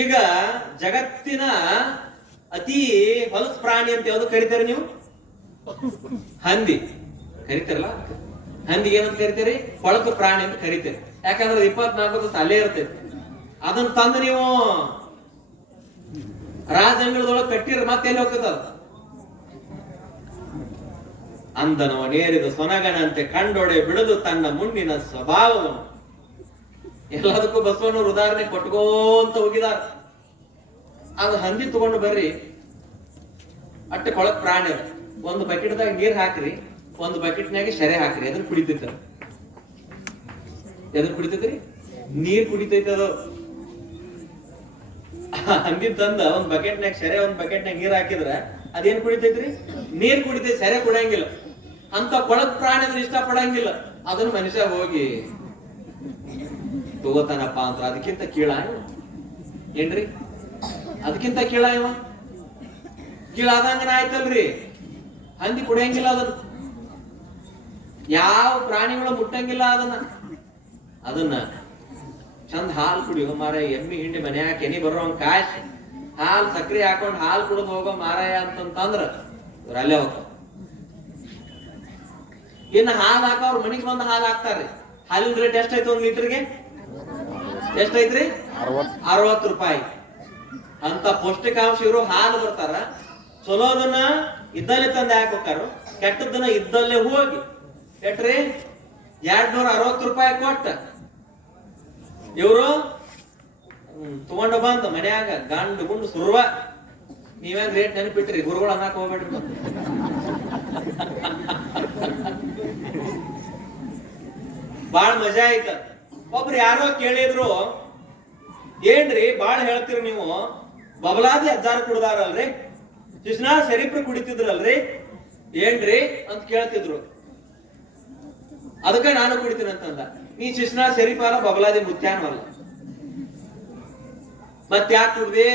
ಈಗ ಜಗತ್ತಿನ ಅತಿ ಹೊಲಸು ಪ್ರಾಣಿ ಅಂತ ಯಾವ್ದು ಕರಿತೀರಿ ನೀವು? ಹಂದಿ ಕರಿತಾರಲ್ಲ, ಹಂದಿಗೆ ಏನಂತ ಕರಿತೀರಿ? ಕೊಳಕು ಪ್ರಾಣಿ ಅಂತ ಕರಿತೀರಿ. ಯಾಕಂದ್ರೆ 24 ತಾಸು ಅಲ್ಲೇ ಇರ್ತೈತಿ. ಅದನ್ನ ತಂದು ನೀವು ರಾಜಂಗಳದೊಳಗೆ ಕಟ್ಟಿರ ಮತ್ತೆ ಎಲ್ಲಿ ಹೋಗ್ತದ? ಅಂದನವ ನೇರಿದ ಸೊನಗನಂತೆ ಕಂಡೊಡೆ ಬಿಡದು ತನ್ನ ಮುಣ್ಣಿನ ಸ್ವಭಾವವನ್ನು. ಎಲ್ಲದಕ್ಕೂ ಬಸವಣ್ಣವ್ರ ಉದಾಹರಣೆ ಕೊಟ್ಕೋಂತ ಹೋಗಿದಾರ. ಅದು ಹಂದಿ ತಗೊಂಡು ಬರ್ರಿ, ಅಟ್ಟ ಕೊಳಕ್ ಪ್ರಾಣಿ ಅದ. ಒಂದು ಬಕೆಟ್ದಾಗ ನೀರ್ ಹಾಕ್ರಿ, ಒಂದು ಬಕೆಟ್ನಾಗ ಶೆರೆ ಹಾಕ್ರಿ, ಅದನ್ನ ಕುಡಿತೈತ. ಎದನ್ ಕುಡಿತೈತ್ರಿ? ನೀರ್ ಕುಡಿತೈತದ. ಹಂದಿ ತಂದ ಒಂದ್ ಬಕೆಟ್ನಾಗ ಶೆರೆ, ಒಂದ್ ಬಕೆಟ್ನಾಗ ನೀರ್ ಹಾಕಿದ್ರ ಅದೇನ್ ಕುಡಿತೈತ್ರಿ? ನೀರ್ ಕುಡಿತೈತಿ, ಶೆರೆ ಕುಡಿಯಂಗಿಲ್ಲ. ಅಂತ ಕೊಳಕ್ ಪ್ರಾಣಿ ಅಂದ್ರೆ ಇಷ್ಟ ಪಡಂಗಿಲ್ಲ. ಅದನ್ನ ಮನುಷ್ಯ ಹೋಗಿ ತಗೋತಾನಪ್ಪ ಅಂತ ಅದಕ್ಕಿಂತ ಕೀಳ ಏನ್ರಿ? ಅದಕ್ಕಿಂತ ಕೀಳ ಇವ ಕೀಳಾದಂಗನ ಆಯ್ತಲ್ರಿ. ಹಂದಿ ಕುಡಿಯಂಗಿಲ್ಲ ಅದನ್ನ, ಯಾವ ಪ್ರಾಣಿಗಳು ಮುಟ್ಟಂಗಿಲ್ಲ ಅದನ್ನ ಚಂದ ಹಾಲು ಕುಡಿಯೋ ಮಾರ. ಎಮ್ಮಿ ಹಿಂಡಿ ಮನ್ಯಾಗ ಕೆನಿ ಬರೋ ಕಾಶ್ ಹಾಲು ಸಕ್ರಿ ಹಾಕೊಂಡ್ ಹಾಲು ಕುಡಿದು ಹೋಗೋ ಮಾರಾಯ ಅಂತಂದ್ರ ಇವ್ರ ಅಲ್ಲೇ ಹೋಗ. ಇನ್ನು ಹಾಲು ಹಾಕ ಅವ್ರ ಮನಿಗ್ ಬಂದು ಹಾಲು ಹಾಕ್ತಾರ್ರಿ. ಹಾಲಿನ ರೇಟ್ ಎಷ್ಟೈತಿ? 1 ಲೀಟರ್ಗೆ ಎಷ್ಟೈತ್ರಿ? 60 ರೂಪಾಯಿ. ಅಂತ ಪೌಷ್ಟಿಕಾಂಶ ಇರೋ ಹಾಲು ಬರ್ತಾರ. ಚಲೋದನ್ನ ಇದ್ದಲ್ಲೇ ತಂದು ಯಾಕೆ ಹೋಗ್ತಾರ? ಕೆಟ್ಟದನ್ನ ಇದ್ದಲ್ಲೇ ಹೋಗಿ ಕೆಟ್ರಿ 260 ರೂಪಾಯಿ ಕೊಟ್ಟ ಇವರು ತಗೊಂಡ ಬಂದ ಮನ್ಯಾಗ ಗಂಡು ಗುಂಡು ಸುರ್ವ. ನೀವೇನ್ ರೇಟ್ ನೆನಪಿಟ್ರಿ? ಗುರುಗಳು ಅನ್ನಕ್ ಹೋಗ್ಬೇಡ್ರಿ. ಬಾಳ ಮಜಾ ಆಯ್ತ. ಒಬ್ರು ಯಾರೋ ಕೇಳಿದ್ರು, ಏನ್ರಿ ಬಾಳ ಹೇಳ್ತೀರಿ ನೀವು, ಬಬಲಾದಿ ಅಜ್ಜಾರ ಕುಡ್ದಾರಲ್ರಿ, ಶಿಶುನಾಳ ಶರೀಫ್ರು ಕುಡಿತಿದ್ರಲ್ರಿ ಏನ್ರಿ ಅಂತ ಕೇಳ್ತಿದ್ರು. ಅದಕ್ಕೆ ನಾನು ಕುಡಿತೀನಿ ಅಂತಂದ. ನೀ ಶಿಶುನಾಳ ಶರೀಫ್ ಅಲ್ಲ, ಬಬಲಾದಿ ಮುತ್ಯಾನು ಅಲ್ಲ, ಮತ್ತ್ಯಾಕೆ ಕುಡ್ದಿ?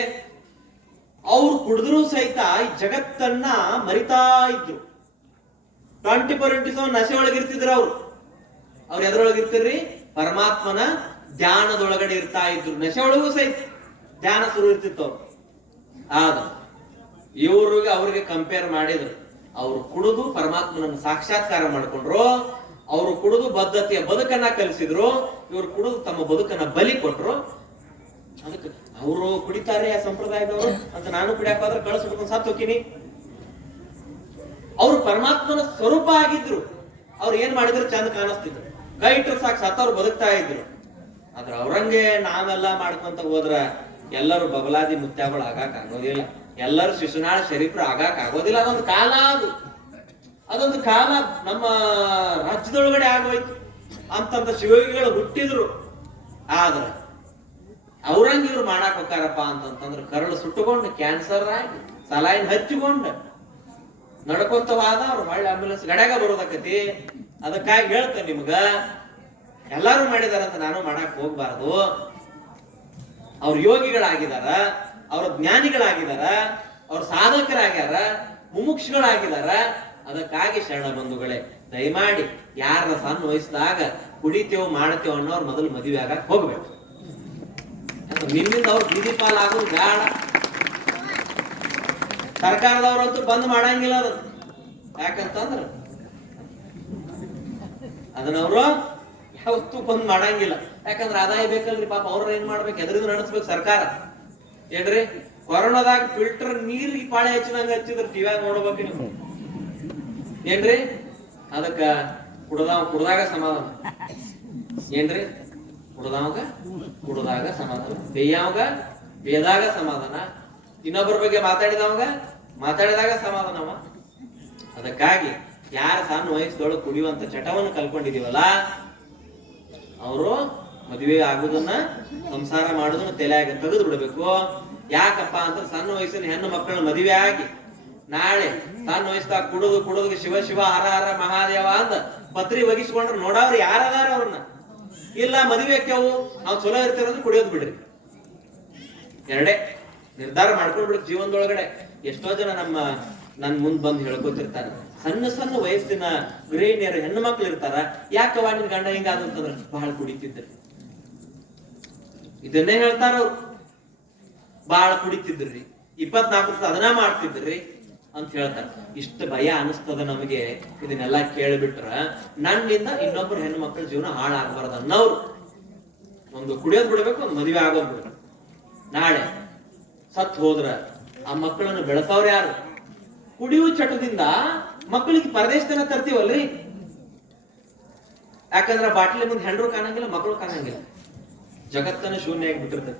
ಅವ್ರು ಕುಡಿದ್ರು ಸಹಿತ ಈ ಜಗತ್ತನ್ನ ಮರಿತಾ ಇದ್ರು. 24x7 ನಶೆ ಒಳಗಿರ್ತಿದ್ರು ಅವ್ರು ಎದ್ರೊಳಗಿರ್ತಿರ್ರಿ? ಪರಮಾತ್ಮನ ಧ್ಯಾನದೊಳಗಡೆ ಇರ್ತಾ ಇದ್ರು. ನಶೆ ಒಳಗೂ ಸಹಿತ ಧ್ಯಾನ ಶುರು ಇರ್ತಿತ್ತು. ಆದ ಅವ್ರಿಗೆ ಕಂಪೇರ್ ಮಾಡಿದ್ರು. ಅವ್ರು ಕುಡಿದು ಪರಮಾತ್ಮನನ್ನು ಸಾಕ್ಷಾತ್ಕಾರ ಮಾಡ್ಕೊಂಡ್ರು. ಅವರು ಕುಡಿದು ಬದ್ಧತೆಯ ಬದುಕನ್ನ ಕಲಿಸಿದ್ರು. ಇವ್ರು ಕುಡಿದು ತಮ್ಮ ಬದುಕನ್ನ ಬಲಿ ಕೊಟ್ರು. ಅದಕ್ಕೆ ಅವರು ಕುಡಿತಾರೆ ಆ ಸಂಪ್ರದಾಯದವರು ಅಂತ ನಾನು ಕುಡಿಯಾಕ ಹೋದ್ರೆ ಕಳಿಸ್ಬಿಡ್ಕೊಂಡು ಸತ್ತು ಹೋಗ್ತೀನಿ. ಅವ್ರು ಪರಮಾತ್ಮನ ಸ್ವರೂಪ ಆಗಿದ್ರು. ಅವ್ರು ಏನ್ ಮಾಡಿದ್ರು ಚಂದ ಕಾಣಿಸ್ತಿದ್ರು. ಕೈ ಇಟ್ರು ಸಾಕು ಸತ್ತವ್ರು ಬದುಕ್ತಾ ಇದ್ರು. ಆದ್ರ ಅವ್ರಂಗೆ ನಾವೆಲ್ಲ ಮಾಡ್ಕೊಂತ ಹೋದ್ರ ಎಲ್ಲರೂ ಬಬಲಾದಿ ಮುತ್ಯಾಗಳು ಆಗಾಕ ಆಗೋದಿಲ್ಲ. ಎಲ್ಲರೂ ಶಿಶುನಾಳ ಶರೀಫ್ರು ಆಗಾಕ ಆಗೋದಿಲ್ಲ. ಅದೊಂದು ಕಾಲ ಅದು. ಅದೊಂದು ಕಾಲ ನಮ್ಮ ರಾಜ್ಯದೊಳಗಡೆ ಆಗೋಯ್ತು. ಅಂತಂತ ಶಿವಯೋಗಿಗಳು ಹುಟ್ಟಿದ್ರು. ಆದ್ರೆ ಅವ್ರಂಗ ಇವ್ರು ಮಾಡಾಕ್ ಹೋಗ್ತಾರಪ್ಪ ಅಂತಂತಂದ್ರೆ ಕರಳು ಸುಟ್ಟುಕೊಂಡು ಕ್ಯಾನ್ಸರ್ ಆಗಿ ಸಲೈನ್ ಹಚ್ಚಿಕೊಂಡು ನಡ್ಕೊಂತವಾದ ಅವ್ರು ಒಳ್ಳೆ ಆಂಬುಲೆನ್ಸ್ ಗಡ್ಯಾಗ ಬರೋದಕ್ಕತಿ. ಅದಕ್ಕಾಗಿ ಹೇಳ್ತೇನೆ ನಿಮ್ಗ, ಎಲ್ಲಾರು ಮಾಡಿದಾರಂತ ನಾನು ಮಾಡಕ್ ಹೋಗ್ಬಾರ್ದು. ಅವ್ರ ಯೋಗಿಗಳಾಗಿದಾರ, ಅವ್ರ ಜ್ಞಾನಿಗಳಾಗಿದಾರ, ಅವ್ರ ಸಾಧಕರಾಗ್ಯಾರ, ಮುಮುಕ್ಷಗಳಾಗಿದಾರ. ಅದಕ್ಕಾಗಿ ಶರಣ ಬಂಧುಗಳೇ, ದಯಮಾಡಿ ಯಾರ ಸಣ್ಣ ವಯಸ್ಸಿದಾಗ ಕುಡಿತೇವ್ ಮಾಡ್ತೇವ್ ಅನ್ನೋರು ಮೊದಲು ಮದುವೆ ಆಗಕ್ ಹೋಗ್ಬೇಕು. ನಿಮ್ಮಿಂದ ಅವ್ರು ಬೀದಿ ಪಾಲ್ ಆಗೋದು ಬೇಡ. ಸರ್ಕಾರದವ್ರಂತೂ ಬಂದ್ ಮಾಡಂಗಿಲ್ಲ ಅದು. ಯಾಕಂತಂದ್ರ ಅದನ್ನವ್ರು ಯಾವತ್ತೂ ಬಂದ್ ಮಾಡಂಗಿಲ್ಲ. ಯಾಕಂದ್ರೆ ಆದಾಯ ಬೇಕಲ್ರಿ ಪಾಪ. ಅವ್ರ ಏನ್ ಮಾಡ್ಬೇಕು, ಎದ್ರಿಂದ ನಡೆಸ್ಬೇಕು ಸರ್ಕಾರ. ಏನ್ರಿ ಕೊರೋನಾದಾಗ ಫಿಲ್ಟರ್ ನೀರಿಗೆ ಪಾಳೆ ಹಚ್ಚಿದಂಗ ಹಚ್ಚಿದ್ರ ಟಿವ್ಯಾಗ ನೋಡ್ಬೇಕು ನೀವು. ಏನ್ರಿ ಅದಕ್ಕ ಕುಡ್ದಾಗ ಸಮಾಧಾನ. ಏನ್ರಿ ಕುಡ್ದಾಗ ಸಮಾಧಾನ, ಬೇಯದಾಗ ಸಮಾಧಾನ, ಇನ್ನೊಬ್ಬರ ಬಗ್ಗೆ ಮಾತಾಡಿದಾಗ ಸಮಾಧಾನವ. ಅದಕ್ಕಾಗಿ ಯಾರ ಸಣ್ಣ ವಯಸ್ಸದೊಳಗೆ ಕುಡಿಯುವಂತ ಚಟವನ್ನು ಕಲ್ಕೊಂಡಿದೀವಲ್ಲ, ಅವರು ಮದುವೆ ಆಗುದನ್ನ, ಸಂಸಾರ ಮಾಡುದನ್ನ ತಲೆಯಾಗ ತೆಗೆದು ಬಿಡಬೇಕು. ಯಾಕಪ್ಪ ಅಂತ ಸಣ್ಣ ವಯಸ್ಸಿನ ಹೆಣ್ಣು ಮಕ್ಕಳನ್ನ ಮದುವೆ ಆಗಿ ನಾಳೆ ಸಣ್ಣ ವಯಸ್ಸಾಗ ಕುಡುದು ಶಿವ ಶಿವ ಹರ ಹರ ಮಹಾದೇವ ಅಂತ ಪತ್ರಿ ಒಗಿಸ್ಕೊಂಡ್ರೆ ನೋಡವ್ರು ಯಾರದಾರ ಅವ್ರನ್ನ. ಇಲ್ಲ ಮದುವೆ ಕೆವು ನಾವು ಚಲೋ ಇರ್ತಿರೋದು ಕುಡಿಯೋದು ಬಿಡ್ರಿ. ಎರಡೇ ನಿರ್ಧಾರ ಮಾಡ್ಕೊಂಡ್ಬಿಡ್ರಿ ಜೀವನದೊಳಗಡೆ. ಎಷ್ಟೋ ಜನ ನನ್ ಮುಂದ್ ಬಂದು ಹೇಳ್ಕೊತಿರ್ತಾರೆ, ಸಣ್ಣ ವಯಸ್ಸಿನ ಗೃಹಿಣಿಯರು ಹೆಣ್ಣು ಮಕ್ಳು ಇರ್ತಾರ, ಯಾಕವ್ವ ನಿನ್ ಗಂಡ ಹಿಂಗಾದಂತಂದ್ರ ಬಹಳ ಕುಡಿತಿದ್ರಿ. ಇದನ್ನೇ ಹೇಳ್ತಾರ ಅವ್ರು, ಬಹಳ ಕುಡಿತಿದ್ರಿ, 24 ಅದನ್ನ ಮಾಡ್ತಿದ್ರಿ ಅಂತ ಹೇಳ್ತಾರ. ಇಷ್ಟ ಭಯ ಅನಿಸ್ತದ ನಮಗೆ ಇದನ್ನೆಲ್ಲ ಕೇಳ್ಬಿಟ್ರ. ನನ್ನಿಂದ ಇನ್ನೊಬ್ರು ಹೆಣ್ಣು ಮಕ್ಕಳ ಜೀವನ ಹಾಳಾಗಬಾರ್ದು ಅನ್ನೋರು ಒಂದು ಕುಡಿಯೋದ್ ಬಿಡ್ಬೇಕು, ಒಂದು ಮದುವೆ ಆಗೋದ್ ಬಿಡ್ಬೇಕು. ನಾಳೆ ಸತ್ ಹೋದ್ರ ಆ ಮಕ್ಕಳನ್ನು ಬೆಳೆಸವ್ರ ಯಾರು? ಕುಡಿಯುವ ಚಟದಿಂದ ಮಕ್ಕಳಿಗೆ ಪರದೇಶದನ್ನ ತರ್ತೀವಲ್ರಿ. ಯಾಕಂದ್ರ ಬಾಟ್ಲಿ ಮುಂದೆ ಹೆಂಡ್ರು ಕಾಣಂಗಿಲ್ಲ, ಮಕ್ಕಳು ಕಾಣಂಗಿಲ್ಲ, ಜಗತ್ತನ್ನ ಶೂನ್ಯ ಆಗಿ ಬಿಟ್ಟಿರ್ತದೆ.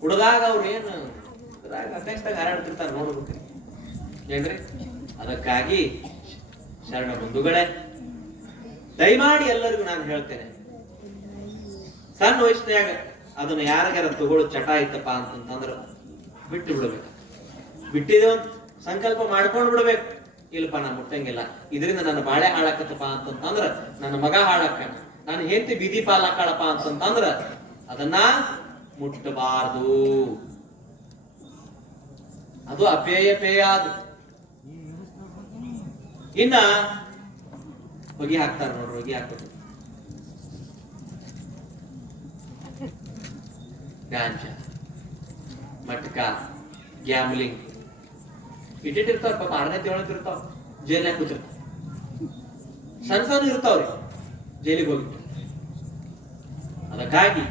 ಕುಡ್ದಾಗ ಅವ್ರು ಏನು ಅಭ್ಯಾಸದಾಗ ಹಾರಾಡ್ತಿರ್ತಾರೆ ನೋಡ್ಬೇಕು. ಏನ್ರಿ ಅದಕ್ಕಾಗಿ ಶರಣ ಬಂಧುಗಳೇ, ದಯಮಾಡಿ ಎಲ್ಲರಿಗೂ ನಾನು ಹೇಳ್ತೇನೆ, ಸಣ್ಣ ವಯಸ್ಸಿನಾಗ ಅದನ್ನ ಯಾರಿಗಾರ ತಗೊಳ್ಳೋ ಚಟ ಇತ್ತಪ್ಪ ಅಂತಂದ್ರ ಬಿಟ್ಟು ಬಿಡ್ಬೇಕು. ಬಿಟ್ಟಿದೆ ಸಂಕಲ್ಪ ಮಾಡ್ಕೊಂಡು ಬಿಡ್ಬೇಕು. ಇಲ್ಲಪ್ಪ ನಾನು ಮುಟ್ಟಂಗಿಲ್ಲ, ಇದರಿಂದ ನನ್ನ ಬಾಳೆ ಹಾಳಾಕತ್ತಪ್ಪ ಅಂತಂದ್ರ, ನನ್ನ ಮಗ ಹಾಳಾಕ, ನಾನು ಹೆಂಡತಿ ಬೀದಿ ಪಾಲ್ ಹಾಕಾಳಪ್ಪ ಅಂತಂದ್ರ ಅದನ್ನ ಮುಟ್ಟಬಾರದು. ಅದು ಅಪೇಯ ಅದು. ಇನ್ನ ಹೊಗೆ ಹಾಕ್ತಾರ ನೋಡ್ರಿ, ಹೊಗೆ ಹಾಕೋದು, ಗಾಂಜಾ, ಮಟ್ಕ, ಗ್ಯಾಮ್ಲಿಂಗ್ ಇಟ್ಟಿರ್ತಾವ. ಪಾಪ 6ನೇ 7ನೇ ಇರ್ತಾವ, ಜೈಲ್ನಾಗ ಕೂತಿರ್ತಾವ. ಸಣ್ಣ ಇರ್ತಾವ್ರಿ, ಜೈಲಿಗೆ ಹೋಗಿ. ಅದಕ್ಕಾಗಿ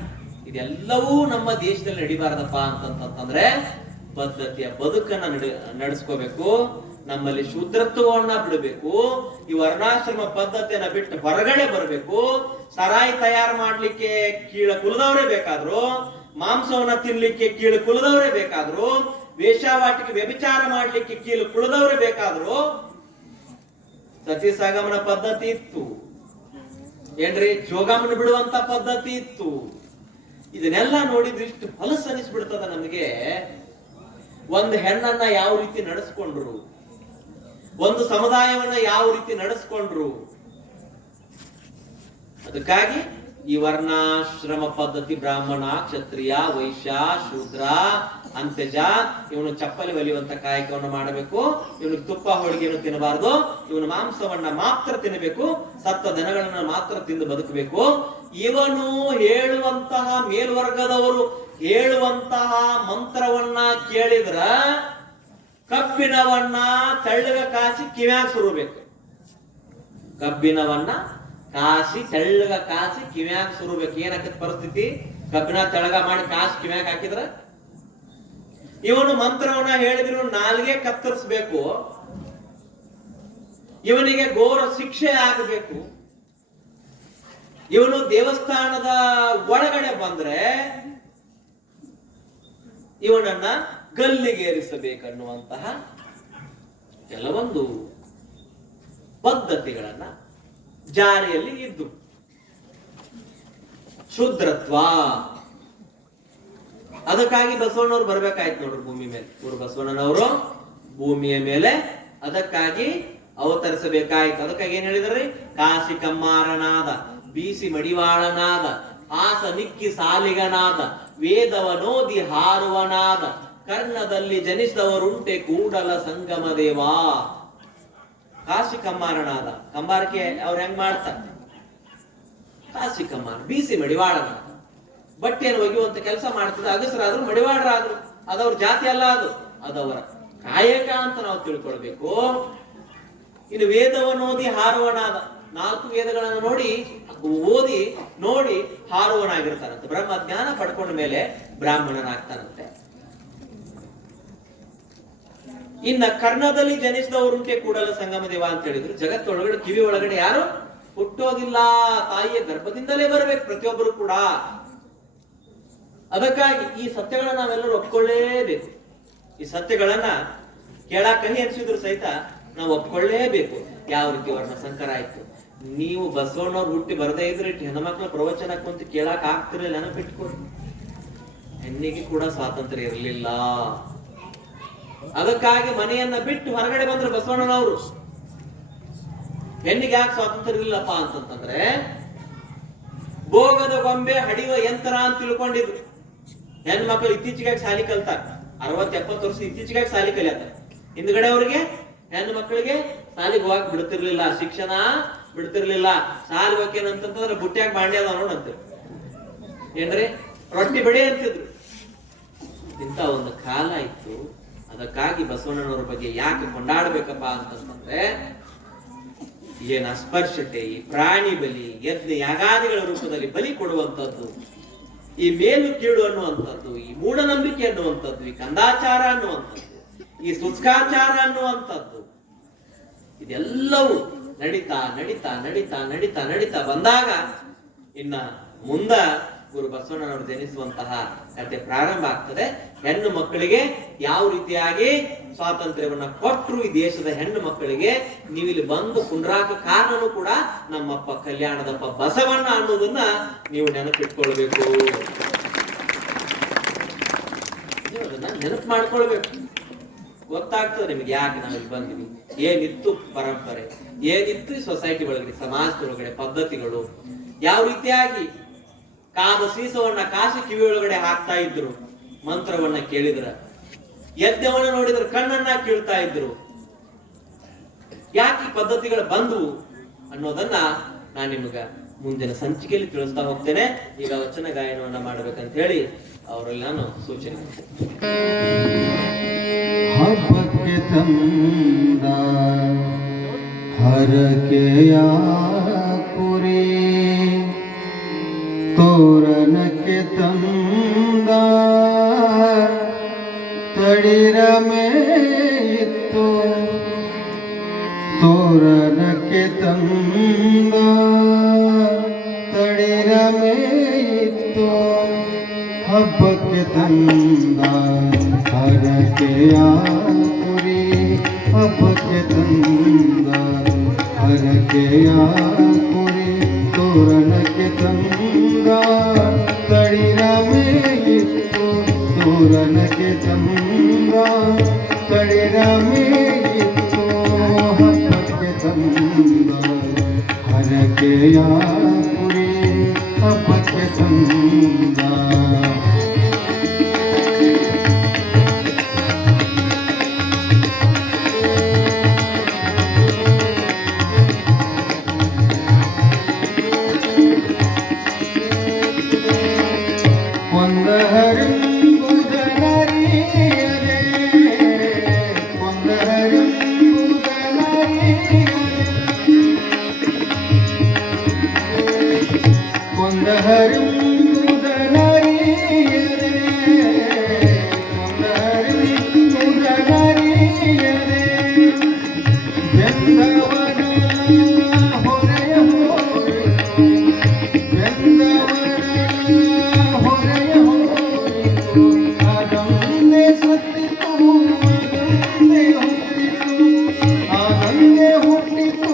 ಇದೆಲ್ಲವೂ ನಮ್ಮ ದೇಶದಲ್ಲಿ ನಡಿಬಾರದಪ್ಪ ಅಂತಂತಂದ್ರೆ ಪದ್ಧತಿಯ ಬದುಕನ್ನ ನಡೆಸ್ಕೋಬೇಕು. ನಮ್ಮಲ್ಲಿ ಶೂದ್ರತ್ವವನ್ನ ಬಿಡಬೇಕು. ಈ ವರ್ಣಾಶ್ರಮ ಪದ್ಧತಿಯನ್ನ ಬಿಟ್ಟು ಹೊರಗಡೆ ಬರಬೇಕು. ಸರಾಯಿ ತಯಾರು ಮಾಡ್ಲಿಕ್ಕೆ ಕೀಳ ಕುಲದವರೇ ಬೇಕಾದ್ರು, ಮಾಂಸವನ್ನ ತಿನ್ಲಿಕ್ಕೆ ಕೀಳು ಕುಲದವರೇ ಬೇಕಾದ್ರು, ವೇಷವಾಟಿಕೆ ವ್ಯಭಿಚಾರ ಮಾಡ್ಲಿಕ್ಕೆ ಕೀಳು ಕುಲದವರೇ ಬೇಕಾದ್ರು, ಸತಿ ಸಗಮನ ಪದ್ಧತಿ ಇತ್ತು ಏನ್ರಿ, ಜೋಗಮನ ಬಿಡುವಂತ ಪದ್ಧತಿ ಇತ್ತು. ಇದನ್ನೆಲ್ಲ ನೋಡಿದ್ರೆ ಇಷ್ಟು ಹೊಲಸು ಅನಿಸ್ಬಿಡ್ತದ ನಮಗೆ. ಒಂದು ಹೆಣ್ಣನ್ನ ಯಾವ ರೀತಿ ನಡೆಸ್ಕೊಂಡ್ರು, ಒಂದು ಸಮುದಾಯವನ್ನ ಯಾವ ರೀತಿ ನಡೆಸ್ಕೊಂಡ್ರು. ಅದಕ್ಕಾಗಿ ಈ ವರ್ಣಾಶ್ರಮ ಪದ್ಧತಿ, ಬ್ರಾಹ್ಮಣ, ಕ್ಷತ್ರಿಯ, ವೈಶ್ಯ, ಶೂದ್ರ, ಅಂತ್ಯಜ, ಇವನು ಚಪ್ಪಲಿ ಒಲಿಯುವಂತ ಕಾಯಕವನ್ನು ಮಾಡಬೇಕು. ಇವನು ತುಪ್ಪ ಹೋಳಿಗೆಯನ್ನು ತಿನ್ನಬಾರದು. ಇವನು ಮಾಂಸವನ್ನ ಮಾತ್ರ ತಿನ್ನಬೇಕು. ಸತ್ತ ದನಗಳನ್ನ ಮಾತ್ರ ತಿಂದು ಬದುಕಬೇಕು. ಇವನು ಹೇಳುವಂತಹ ಮೇಲ್ವರ್ಗದವರು ಹೇಳುವಂತಹ ಮಂತ್ರವನ್ನ ಕೇಳಿದ್ರ ಕಬ್ಬಿಣವನ್ನ ತೆಳ್ಳಗ ಕಾಸಿ ಕಿವ್ಯಾಗ ಸುರಬೇಕು. ಕಬ್ಬಿಣವನ್ನ ತೆಳ್ಳಗ ಕಾಸಿ ಕಿವ್ಯಾಗ ಸುರಬೇಕು. ಏನಾಗತ್ತೆ ಪರಿಸ್ಥಿತಿ? ಕಬ್ಬಿಣ ತೆಳಗ ಮಾಡಿ ಕಾಸಿ ಕಿವ್ಯಾಗ ಹಾಕಿದ್ರ ಇವನು ಮಂತ್ರವನ್ನ ಹೇಳಿದ್ರು ನಾಲ್ಗೆ ಕತ್ತರಿಸ್ಬೇಕು. ಇವನಿಗೆ ಘೋರ ಶಿಕ್ಷೆ ಆಗಬೇಕು. ಇವನು ದೇವಸ್ಥಾನದ ಒಳಗಡೆ ಬಂದ್ರೆ ಇವನನ್ನ ಗಲ್ಲಿಗೇರಿಸಬೇಕನ್ನುವಂತಹ ಕೆಲವೊಂದು ಪದ್ಧತಿಗಳನ್ನ ಜಾರಿಯಲ್ಲಿ ಇದ್ದು. ಶೂದ್ರತ್ವ, ಅದಕ್ಕಾಗಿ ಬಸವಣ್ಣವ್ರು ಬರ್ಬೇಕಾಯ್ತು ನೋಡ್ರಿ ಭೂಮಿ ಮೇಲೆ. ಗುರು ಬಸವಣ್ಣನವರು ಭೂಮಿಯ ಮೇಲೆ ಅದಕ್ಕಾಗಿ ಅವತರಿಸಬೇಕಾಯ್ತು. ಅದಕ್ಕಾಗಿ ಏನ್ ಹೇಳಿದ್ರಿ? ಕಾಶಿ ಕಮ್ಮಾರನಾದ, ಬೀಸಿ ಮಡಿವಾಳನಾದ, ಆಸ ನಿಕ್ಕಿ ಸಾಲಿಗನಾದ, ವೇದವನೋದಿ ಹಾರುವನಾದ, ಕರ್ಣದಲ್ಲಿ ಜನಿಸಿದವರುಂಟೆ ಕೂಡಲ ಸಂಗಮ ದೇವಾ. ಕಾಶಿ ಕಮ್ಮಾರನಾದ, ಕಂಬಾರಿಕೆ ಅವ್ರು ಹೆಂಗ್ ಮಾಡ್ತಾರೆ? ಕಾಶಿ ಕಮ್ಮಾರ, ಬೀಸಿ ಮಡಿವಾಳನಾದ, ಬಟ್ಟೆಯನ್ನು ಒಗೆಯುವಂತ ಕೆಲಸ ಮಾಡ್ತಿದ್ದ ಅಗಸರಾದ್ರು ಮಡಿವಾಳರಾದ್ರು. ಅದವ್ರ ಜಾತಿ ಅಲ್ಲ, ಅದವರ ಕಾಯಕ ಅಂತ ನಾವು ತಿಳ್ಕೊಳ್ಬೇಕು. ಇನ್ನು ವೇದವನ್ನೋದಿ ಹಾರುವನಾದ, 4 ವೇದಗಳನ್ನು ಓದಿ ನೋಡಿ ಹಾರುವನಾಗಿರ್ತಾನಂತೆ. ಬ್ರಹ್ಮ ಜ್ಞಾನ ಪಡ್ಕೊಂಡ ಮೇಲೆ ಬ್ರಾಹ್ಮಣನಾಗ್ತಾನಂತೆ. ಇನ್ನ ಕರ್ಣದಲ್ಲಿ ಜನಿಸಿದವರುಂಟೆ ಕೂಡಲ ಸಂಗಮ ದೇವ ಅಂತ ಹೇಳಿದ್ರು. ಜಗತ್ತೊಳಗಡೆ ಕಿವಿ ಒಳಗಡೆ ಯಾರು ಹುಟ್ಟೋದಿಲ್ಲ, ತಾಯಿಯ ಗರ್ಭದಿಂದಲೇ ಬರಬೇಕು ಪ್ರತಿಯೊಬ್ಬರು ಕೂಡ. ಅದಕ್ಕಾಗಿ ಈ ಸತ್ಯಗಳನ್ನ ನಾವೆಲ್ಲರೂ ಒಪ್ಕೊಳ್ಳೇಬೇಕು. ಈ ಸತ್ಯಗಳನ್ನ ಕೇಳಾಕ ಕಹಿ ಅನ್ಸಿದ್ರು ಸಹಿತ ನಾವು ಒಪ್ಕೊಳ್ಳೇಬೇಕು. ಯಾವ ರೀತಿ ವರ್ಣ ಸಂಕರ ಆಯ್ತು. ನೀವು ಬಸವಣ್ಣವ್ರು ಹುಟ್ಟಿ ಬರದೇ ಇದ್ರೆ ಹೆಣ್ಮಕ್ಳ ಪ್ರವಚನ ಕುಂತು ಕೇಳಾಕ ಆಗ್ತಿರ್ಲಿಲ್ಲ, ನೆನಪಿಟ್ಕೊಳ್ಳಿ. ಹೆಣ್ಣಿಗೆ ಕೂಡ ಸ್ವಾತಂತ್ರ್ಯ ಇರಲಿಲ್ಲ. ಅದಕ್ಕಾಗಿ ಮನೆಯನ್ನ ಬಿಟ್ಟು ಹೊರಗಡೆ ಬಂದ್ರು ಬಸವಣ್ಣನವರು. ಹೆಣ್ಣಿಗೆ ಯಾಕೆ ಸ್ವಾತಂತ್ರ್ಯ ಇರಲಿಲ್ಲಪ್ಪ ಅಂತಂತಂದ್ರೆ, ಭೋಗದ ಗೊಂಬೆ ಹಡಿವ ಯಂತ್ರ ಅಂತ ತಿಳ್ಕೊಂಡಿದ್ರು. ಹೆಣ್ಮಕ್ಳು ಇತ್ತೀಚೆಗೆ ಶಾಲಿ ಕಲ್ತಾರ, 60-70 ವರ್ಷ ಇತ್ತೀಚೆಗೆ ಶಾಲಿ ಕಲಿಯತ್ತಾರೆ. ಹಿಂದ್ಗಡೆ ಅವ್ರಿಗೆ ಹೆಣ್ಣು ಮಕ್ಕಳಿಗೆ ಶಾಲಿಗೆ ಹೋಗಕ್ ಬಿಡ್ತಿರ್ಲಿಲ್ಲ, ಶಿಕ್ಷಣ ಬಿಡ್ತಿರ್ಲಿಲ್ಲ. ಶಾಲೆ ಹೋಗ್ಯೇನಂತಂದ್ರೆ ಬುಟ್ಟ್ಯಾಗ ಬಾಂಡೆ ಅದ ನೋಡ್ ಅಂತಿರು, ಏನ್ರಿ ರೊಟ್ಟಿ ಬಡಿ ಅಂತಿದ್ರು. ಇಂತ ಒಂದು ಕಾಲ ಇತ್ತು. ಅದಕ್ಕಾಗಿ ಬಸವಣ್ಣನವರ ಬಗ್ಗೆ ಯಾಕೆ ಕೊಂಡಾಡ್ಬೇಕಪ್ಪ ಅಂತಂದ್ರೆ, ಏನ್ ಅಸ್ಪರ್ಶತೆ, ಈ ಪ್ರಾಣಿ ಬಲಿ, ಯಜ್ಞ ಯಾಗಾದಿಗಳ ರೂಪದಲ್ಲಿ ಬಲಿ ಕೊಡುವಂತದ್ದು, ಈ ಮೇಲು ಕೀಳು ಅನ್ನುವಂಥದ್ದು, ಈ ಮೂಢನಂಬಿಕೆ ಅನ್ನುವಂಥದ್ದು, ಈ ಕಂದಾಚಾರ ಅನ್ನುವಂಥದ್ದು, ಈ ಶುಷ್ಕಾಚಾರ ಅನ್ನುವಂಥದ್ದು, ಇದೆಲ್ಲವೂ ನಡೀತಾ ನಡೀತಾ ನಡೀತಾ ನಡೀತಾ ನಡೀತಾ ಬಂದಾಗ ಇನ್ನ ಮುಂದ ಗುರು ಬಸವಣ್ಣನವರು ಜನಿಸುವಂತಹ ಕಥೆ ಪ್ರಾರಂಭ ಆಗ್ತದೆ. ಹೆಣ್ಣು ಮಕ್ಕಳಿಗೆ ಯಾವ ರೀತಿಯಾಗಿ ಸ್ವಾತಂತ್ರ್ಯವನ್ನ ಕೊಟ್ಟರು ಈ ದೇಶದ ಹೆಣ್ಣು ಮಕ್ಕಳಿಗೆ, ನೀವಿಲ್ಲಿ ಬಂದು ಕುಂಡ್ರಾಕ ಕಾರಣನೂ ಕೂಡ ನಮ್ಮಪ್ಪ ಕಲ್ಯಾಣದಪ್ಪ ಬಸವಣ್ಣ ಅನ್ನೋದನ್ನ ನೀವು ನೆನಪಿಟ್ಕೊಳ್ಬೇಕು. ನೆನಪು ಮಾಡ್ಕೊಳ್ಬೇಕು. ಗೊತ್ತಾಗ್ತದೆ ನಿಮ್ಗೆ ಯಾಕೆ ನಾವಿಲ್ಲಿ ಬಂದಿವಿ, ಏನಿತ್ತು ಪರಂಪರೆ, ಏನಿತ್ತು ಈ ಸೊಸೈಟಿ ಒಳಗಡೆ, ಸಮಾಜದೊಳಗಡೆ ಪದ್ಧತಿಗಳು, ಯಾವ ರೀತಿಯಾಗಿ ಕಾದ ಸೀಸವನ್ನ ಕಾಶಿ ಕಿವಿ ಒಳಗಡೆ ಹಾಕ್ತಾ ಇದ್ರು, ಮಂತ್ರವನ್ನ ಕೇಳಿದ್ರ, ಯಜ್ಞವನ್ನ ನೋಡಿದ್ರ ಕಣ್ಣನ್ನ ಕೀಳ್ತಾ ಇದ್ರು, ಯಾಕೆ ಈ ಪದ್ಧತಿಗಳು ಬಂದವು ಅನ್ನೋದನ್ನ ನಾನು ನಿಮಗ ಮುಂದಿನ ಸಂಚಿಕೆಯಲ್ಲಿ ತಿಳಿಸ್ತಾ ಹೋಗ್ತೇನೆ. ಈಗ ವಚನ ಗಾಯನವನ್ನ ಮಾಡ್ಬೇಕಂತ ಹೇಳಿ ಅವರಲ್ಲಿ ನಾನು ಸೂಚನೆ ಹಬ್ಬಕ್ಕೆ ತಂದ ಹರಕೆಯ ಕುರಿ, ತೋರಣಕ್ಕೆ ತಂದ ತಡಿರಮೆ ಇತ್ತು, ತೋರಣಕ್ಕೆ ತಂದ ತಡಿರಮೆ ಇತ್ತು, ಹಬ್ಬಕ್ಕೆ ತಂದ ಹರಕೆಯ ಕುರಿ, ಹಬ್ಬಕ್ಕೆ ತಂದ ಹರಕೆಯ ಕುರಿ, ತೋರಣಕ್ಕೆ ತಂದ ತಡಿರಮೆ ಇತ್ತು, ತೋರಣಕ್ಕೆ ತಂದ ತಡಿರಮೆ ಇತ್ತು, ಹಬ್ಬಕ್ಕೆ ತಂದ ಹರಕೆಯ ಕುರಿ, ಹಬ್ಬಕ್ಕೆ ತಂದ. ಆನಂದೆ ಹುಟ್ಟಿತು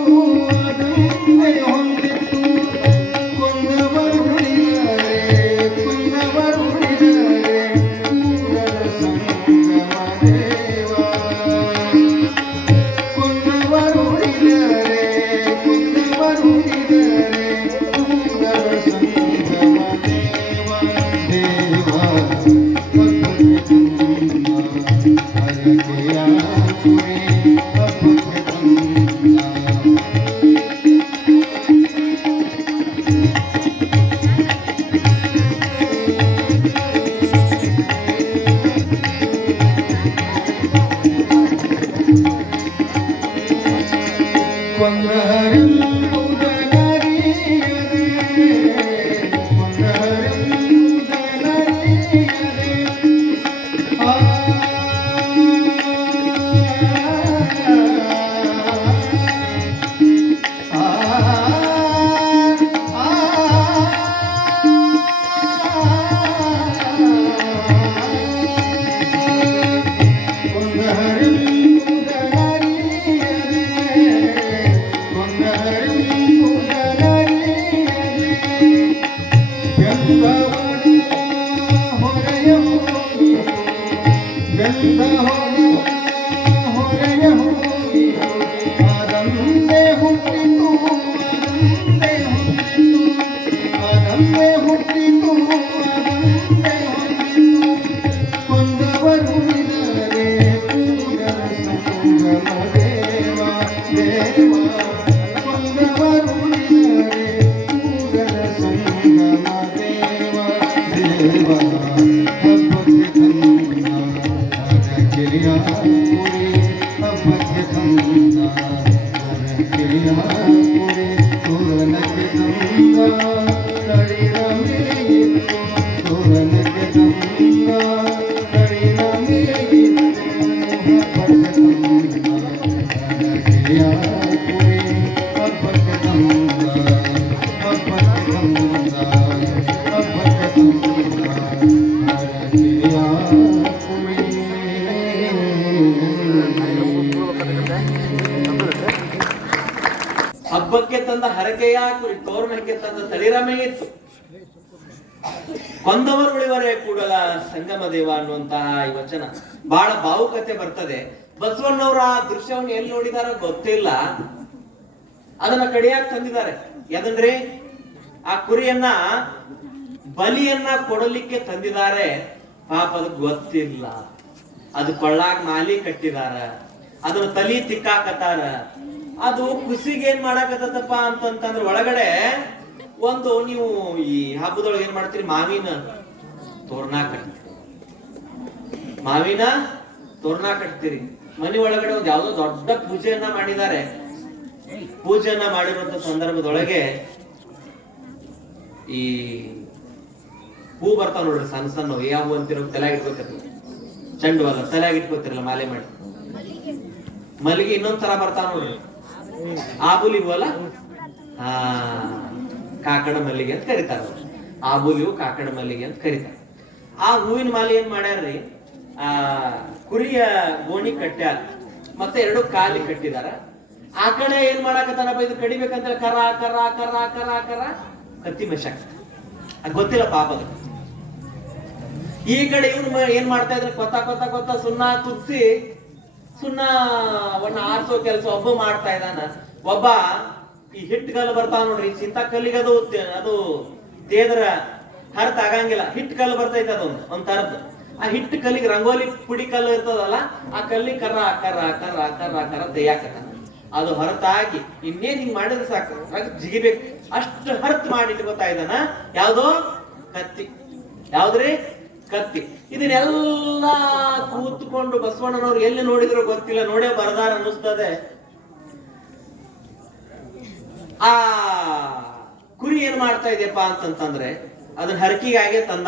ಅದೊಂದೇ ಹುಟ್ಟಿತು ಅದೊಂದೇ ಹೊಂದಿತು ಕೊಂದವರು ಇದರೆ ಕೂಡಲ ಸಂಗಮ ದೇವ ದೇವ ಕೊಂದವರು ಇದರೆ ಕೂಡಲ ಸಂಗಮ ದೇವ ದೇವ ಹಬ್ಬಕ್ಕೆ ತಂದ ಹರಕೆಯ ಕುರಿ ಹಬ್ಬಕ್ಕೆ ತಂದ ಹರಕೆಯ ಕುರಿ ತೋರಣಕ್ಕೆ ತಂದ ತಳಿರ ಮೇಲಿತ್ತು ತೋರಣಕ್ಕೆ ತಂದ ತಳಿರ ಮೇಲಿತ್ತು ಹಬ್ಬಕ್ಕೆ ತಂದ ಹರಕೆಯ ಕುರಿ ಹಬ್ಬಕ್ಕೆ ತಂದ ಹಬ್ಬಕ್ಕೆ ತಂದ ಹಬ್ಬಕ್ಕೆ ತಂದ ಹರಕೆಯ ಕುರಿ. ಹಬ್ಬಕ್ಕೆ ತಂದ ಹರಕೆಯ ಕುರಿ ತೋರಣಕ್ಕೆ ತಂದ ತಳಿರಮೆ ಇತ್ತು ಕೊಂದವರು ಉಳಿವರೇ ಕೂಡಲ ಸಂಗಮ ದೇವ ಅನ್ನುವಂತಹ ಈ ವಚನ ಬಹಳ ಭಾವುಕತೆ ಬರ್ತದೆ. ಬಸವಣ್ಣವರ ಆ ದೃಶ್ಯವನ್ನು ಎಲ್ಲಿ ನೋಡಿದಾರ ಗೊತ್ತಿಲ್ಲ, ಅದನ್ನ ಕಡಿಯಾಗಿ ತಂದಿದ್ದಾರೆ. ಯಾಕಂದ್ರೆ ಆ ಕುರಿಯನ್ನ ಬಲಿಯನ್ನ ಕೊಡಲಿಕ್ಕೆ ತಂದಿದ್ದಾರೆ. ಪಾಪ ಅದು ಗೊತ್ತಿಲ್ಲ, ಅದು ಕೊಳ್ಳಾಗ ಮಾಲಿ ಕಟ್ಟಿದಾರ, ಅದನ್ನ ತಲಿ ತಿಕ್ಕಾಕತ್ತಾರ. ಅದು ಖುಷಿಗೆ ಏನ್ ಮಾಡಾಕತ್ತಪ್ಪ ಅಂತಂತಂದ್ರೆ ಒಳಗಡೆ ಒಂದು ನೀವು ಈ ಹಬ್ಬದೊಳಗೆ ಏನ್ ಮಾಡ್ತೀರಿ, ಮಾವಿನ ತೋರಣ ಕಟ್ತೀರಿ, ಮಾವಿನ ತೋರಣ ಕಟ್ತೀರಿ. ಮನೆ ಒಳಗಡೆ ಒಂದು ಯಾವ್ದೋ ದೊಡ್ಡ ಪೂಜೆಯನ್ನ ಮಾಡಿದ್ದಾರೆ. ಪೂಜೆಯನ್ನ ಮಾಡಿರುವಂತ ಸಂದರ್ಭದೊಳಗೆ ಈ ಹೂ ಬರ್ತಾವ ನೋಡ್ರಿ, ಸಣ್ಣ ಸಣ್ಣ ಯಾವ ಹೂ ಅಂತಿರೋ ತಲೆಯಾಗಿ ಇಟ್ಕೋತಿರಲ್ಲ, ಚೆಂಡು ಅಲ್ಲ ತಲೆಯಾಗಿ ಇಟ್ಕೋತಿರಲ್ಲ ಮಾಲೆ ಮಾಡಿ. ಮಲ್ಲಿಗೆ ಇನ್ನೊಂದ್ ತರ ಬರ್ತಾವ ನೋಡ್ರಿ, ಆಬುಲಿ ಹೂ ಅಲ್ಲ, ಕಾಕಡ ಮಲ್ಲಿಗೆ ಅಂತ ಕರೀತಾರ. ಆಬುಲಿ ಹೂ ಕಾಕಡ ಮಲ್ಲಿಗೆ ಅಂತ ಕರೀತಾರ. ಆ ಹೂವಿನ ಮಾಲೆ ಏನ್ ಮಾಡ್ಯಾರ್ರಿ, ಆ ಕುರಿಯ ಗೋಣಿ ಕಟ್ಟ್ಯಾರ, ಮತ್ತೆ ಎರಡು ಕಾಲಿ ಕಟ್ಟಿದಾರ. ಆ ಕಡೆ ಏನ್ ಮಾಡಾಕತ್ತಾನಪ್ಪ, ಇದು ಕಡಿಬೇಕಂತ ಕರ ಕರ ಕರ ಕರ ಕರ ಕತ್ತಿ ಮಶಾಕ, ಅದ್ ಗೊತ್ತಿಲ್ಲ ಪಾಪ ಅದು. ಈ ಕಡೆ ಇವ್ನು ಏನ್ ಮಾಡ್ತಾ ಇದ್ರೆ ಕೊತ್ತ ಕೊತ್ತ ಕೊತ್ತ ಸುಣ್ಣ ಕುದಿಸಿ ಸುಣ್ಣವನ್ನ ಆರಿಸೋ ಕೆಲಸ ಒಬ್ಬ ಮಾಡ್ತಾ ಇದ್ದಾನ. ಒಬ್ಬ ಈ ಹಿಟ್ಟು ಕಲ್ಲು ಬರ್ತಾವ ನೋಡ್ರಿ, ಚಿಂತಾ ಕಲ್ಲಿಗೆ ಅದು ದೇದ್ರ ಹರ್ತ್ ಆಗಂಗಿಲ್ಲ, ಹಿಟ್ಟು ಕಲ್ಲು ಬರ್ತೈತೆ ಅದು ಒಂದ್ ತರದ್ದು. ಆ ಹಿಟ್ಟು ಕಲ್ಲಿಗೆ ರಂಗೋಲಿ ಪುಡಿ ಕಲ್ಲು ಇರ್ತದಲ್ಲ, ಆ ಕಲ್ಲಿಗೆ ಕರ್ರ ಕರ್ರ ಕರ್ರ ಕರ್ರ ಕರ್ರ ತೆಯ್ಯಾಕತ್ತಾನ. ಅದು ಹೊರತಾಗಿ ಇನ್ನೇನ್ ಹಿಂಗ್ ಮಾಡಿದ್ರೆ ಸಾಕು, ಜಿಗಿಬೇಕು ಅಷ್ಟು ಹರ್ತ್ ಮಾಡಿ ಇಟ್ಕೊತಾ ಇದ್ದಾನ. ಯಾವ್ದೋ ಕತ್ತಿ, ಯಾವ್ದ್ರಿ ಕತ್ತಿ. ಇದನ್ನೆಲ್ಲ ಕೂತ್ಕೊಂಡು ಬಸವಣ್ಣನವ್ರು ಎಲ್ಲಿ ನೋಡಿದ್ರು ಗೊತ್ತಿಲ್ಲ, ನೋಡೇ ಬರದಾರ ಅನ್ನಿಸ್ತದೆ. ಆ ಕುರಿ ಏನ್ ಮಾಡ್ತಾ ಇದೆಯಪ್ಪ ಅಂತಂತಂದ್ರೆ ಅದನ್ನ ಹರಕಿಗಾಗೆ ತಂದ.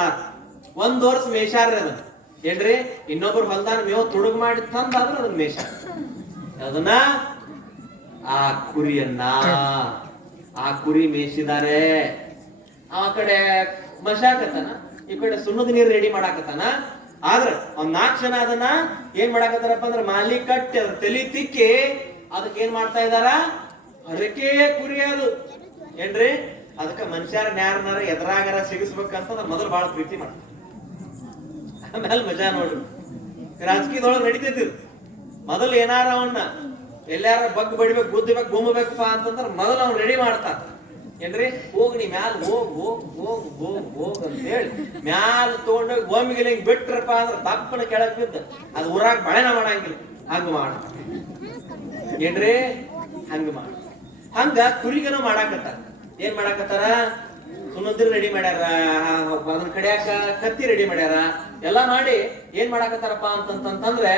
ಒಂದ್ ವರ್ಷ ಮೇಷಾರ್ರಿ ಅದನ್ನ ಏನ್ರಿ, ಇನ್ನೊಬ್ರು ಹೊಲ್ದಾನ ಮೇವ್ ತುಡುಗ್ ಮಾಡಿ ತಂದಾದ್ರೆ ಅದನ್ನ ಮೇಷ. ಅದನ್ನ ಆ ಕುರಿಯನ್ನ ಆ ಕುರಿ ಮೇಯಿಸಿದ್ದಾರೆ. ಆ ಕಡೆ ಮಶಾಕತನ, ಈ ಕಡೆ ಸುಣ್ಣದ ನೀರು ರೆಡಿ ಮಾಡಾಕತ್ತಾನ. ಆದ್ರ ಒಂದ್ 4 ಜನ ಅದನ್ನ ಏನ್ ಮಾಡಾಕತ್ತಾರಪ್ಪ ಅಂದ್ರ ಮಾಲಿ ಕಟ್ಟಿ ಅದ್ರ ತಲಿ ತಿಕ್ಕಿ ಅದಕ್ಕೆ ಏನ್ ಮಾಡ್ತಾ ಇದಾರ, ಹರಕೆ ಕುರಿ ಅದು ಏನ್ರಿ. ಅದಕ್ಕ ಮನುಷ್ಯರ ನ್ಯಾರನಾರ ಎದುರಾಗಾರ ಸಿಗಿಸ್ಬೇಕಂತಂದ್ರ ಮೊದಲು ಬಹಳ ಪ್ರೀತಿ ಮಾಡ್ತಾರೆ, ಆಮೇಲೆ ಮಜಾ ನೋಡ್ರಿ. ರಾಜಕೀಯದೊಳಗೆ ನಡಿತೈತಿ ಮೊದಲು ಏನಾರ ಅವನ್ನ ಎಲ್ಲಾರ ಬಗ್ ಬಡಿಬೇಕು ಗುದ್ದಬೇಕು ಗುಮ್ಮಬೇಕಪ್ಪ ಅಂತಂದ್ರ ಮೊದಲು ಅವ್ನು ರೆಡಿ ಮಾಡ್ತಾರ ಏನ್ರಿ. ಹೋಗ್ ನೀ ಮ್ಯಾಲ ಹೋಗ್ ಹೋಗ್ ಹೋಗ್ ಹೋಗ್ ಹೋಗ್ ಅಂತ ಹೇಳಿ ಮ್ಯಾಲ ತಗೊಂಡೋಗಿ ಗೋಮಿಗೆ ಹಿಂಗ್ ಬಿಟ್ರಪ್ಪ ಅಂದ್ರ ತಪ್ಪನ ಕೆಳಗ್ ಬಿದ್ದ ಅದು ಊರಾಗ ಬಳೆನ ಮಾಡಂಗಿಲ್ಲ, ಹಂಗ ಮಾಡ ಏನ್ರಿ, ಹಂಗ ಮಾಡ. ಹಂಗ ಕುರಿಗನ ಮಾಡಾಕತ್ತಾರ. ಏನ್ ಮಾಡಾಕತ್ತಾರ, ಸುನಂದ್ರಿ ರೆಡಿ ಮಾಡ್ಯಾರ, ಅದನ್ನ ಕಡಿಯಾಕ ಕತ್ತಿ ರೆಡಿ ಮಾಡ್ಯಾರ, ಎಲ್ಲಾ ಮಾಡಿ ಏನ್ ಮಾಡಾಕತ್ತಾರಪ್ಪ ಅಂತಂತಂದ್ರೆ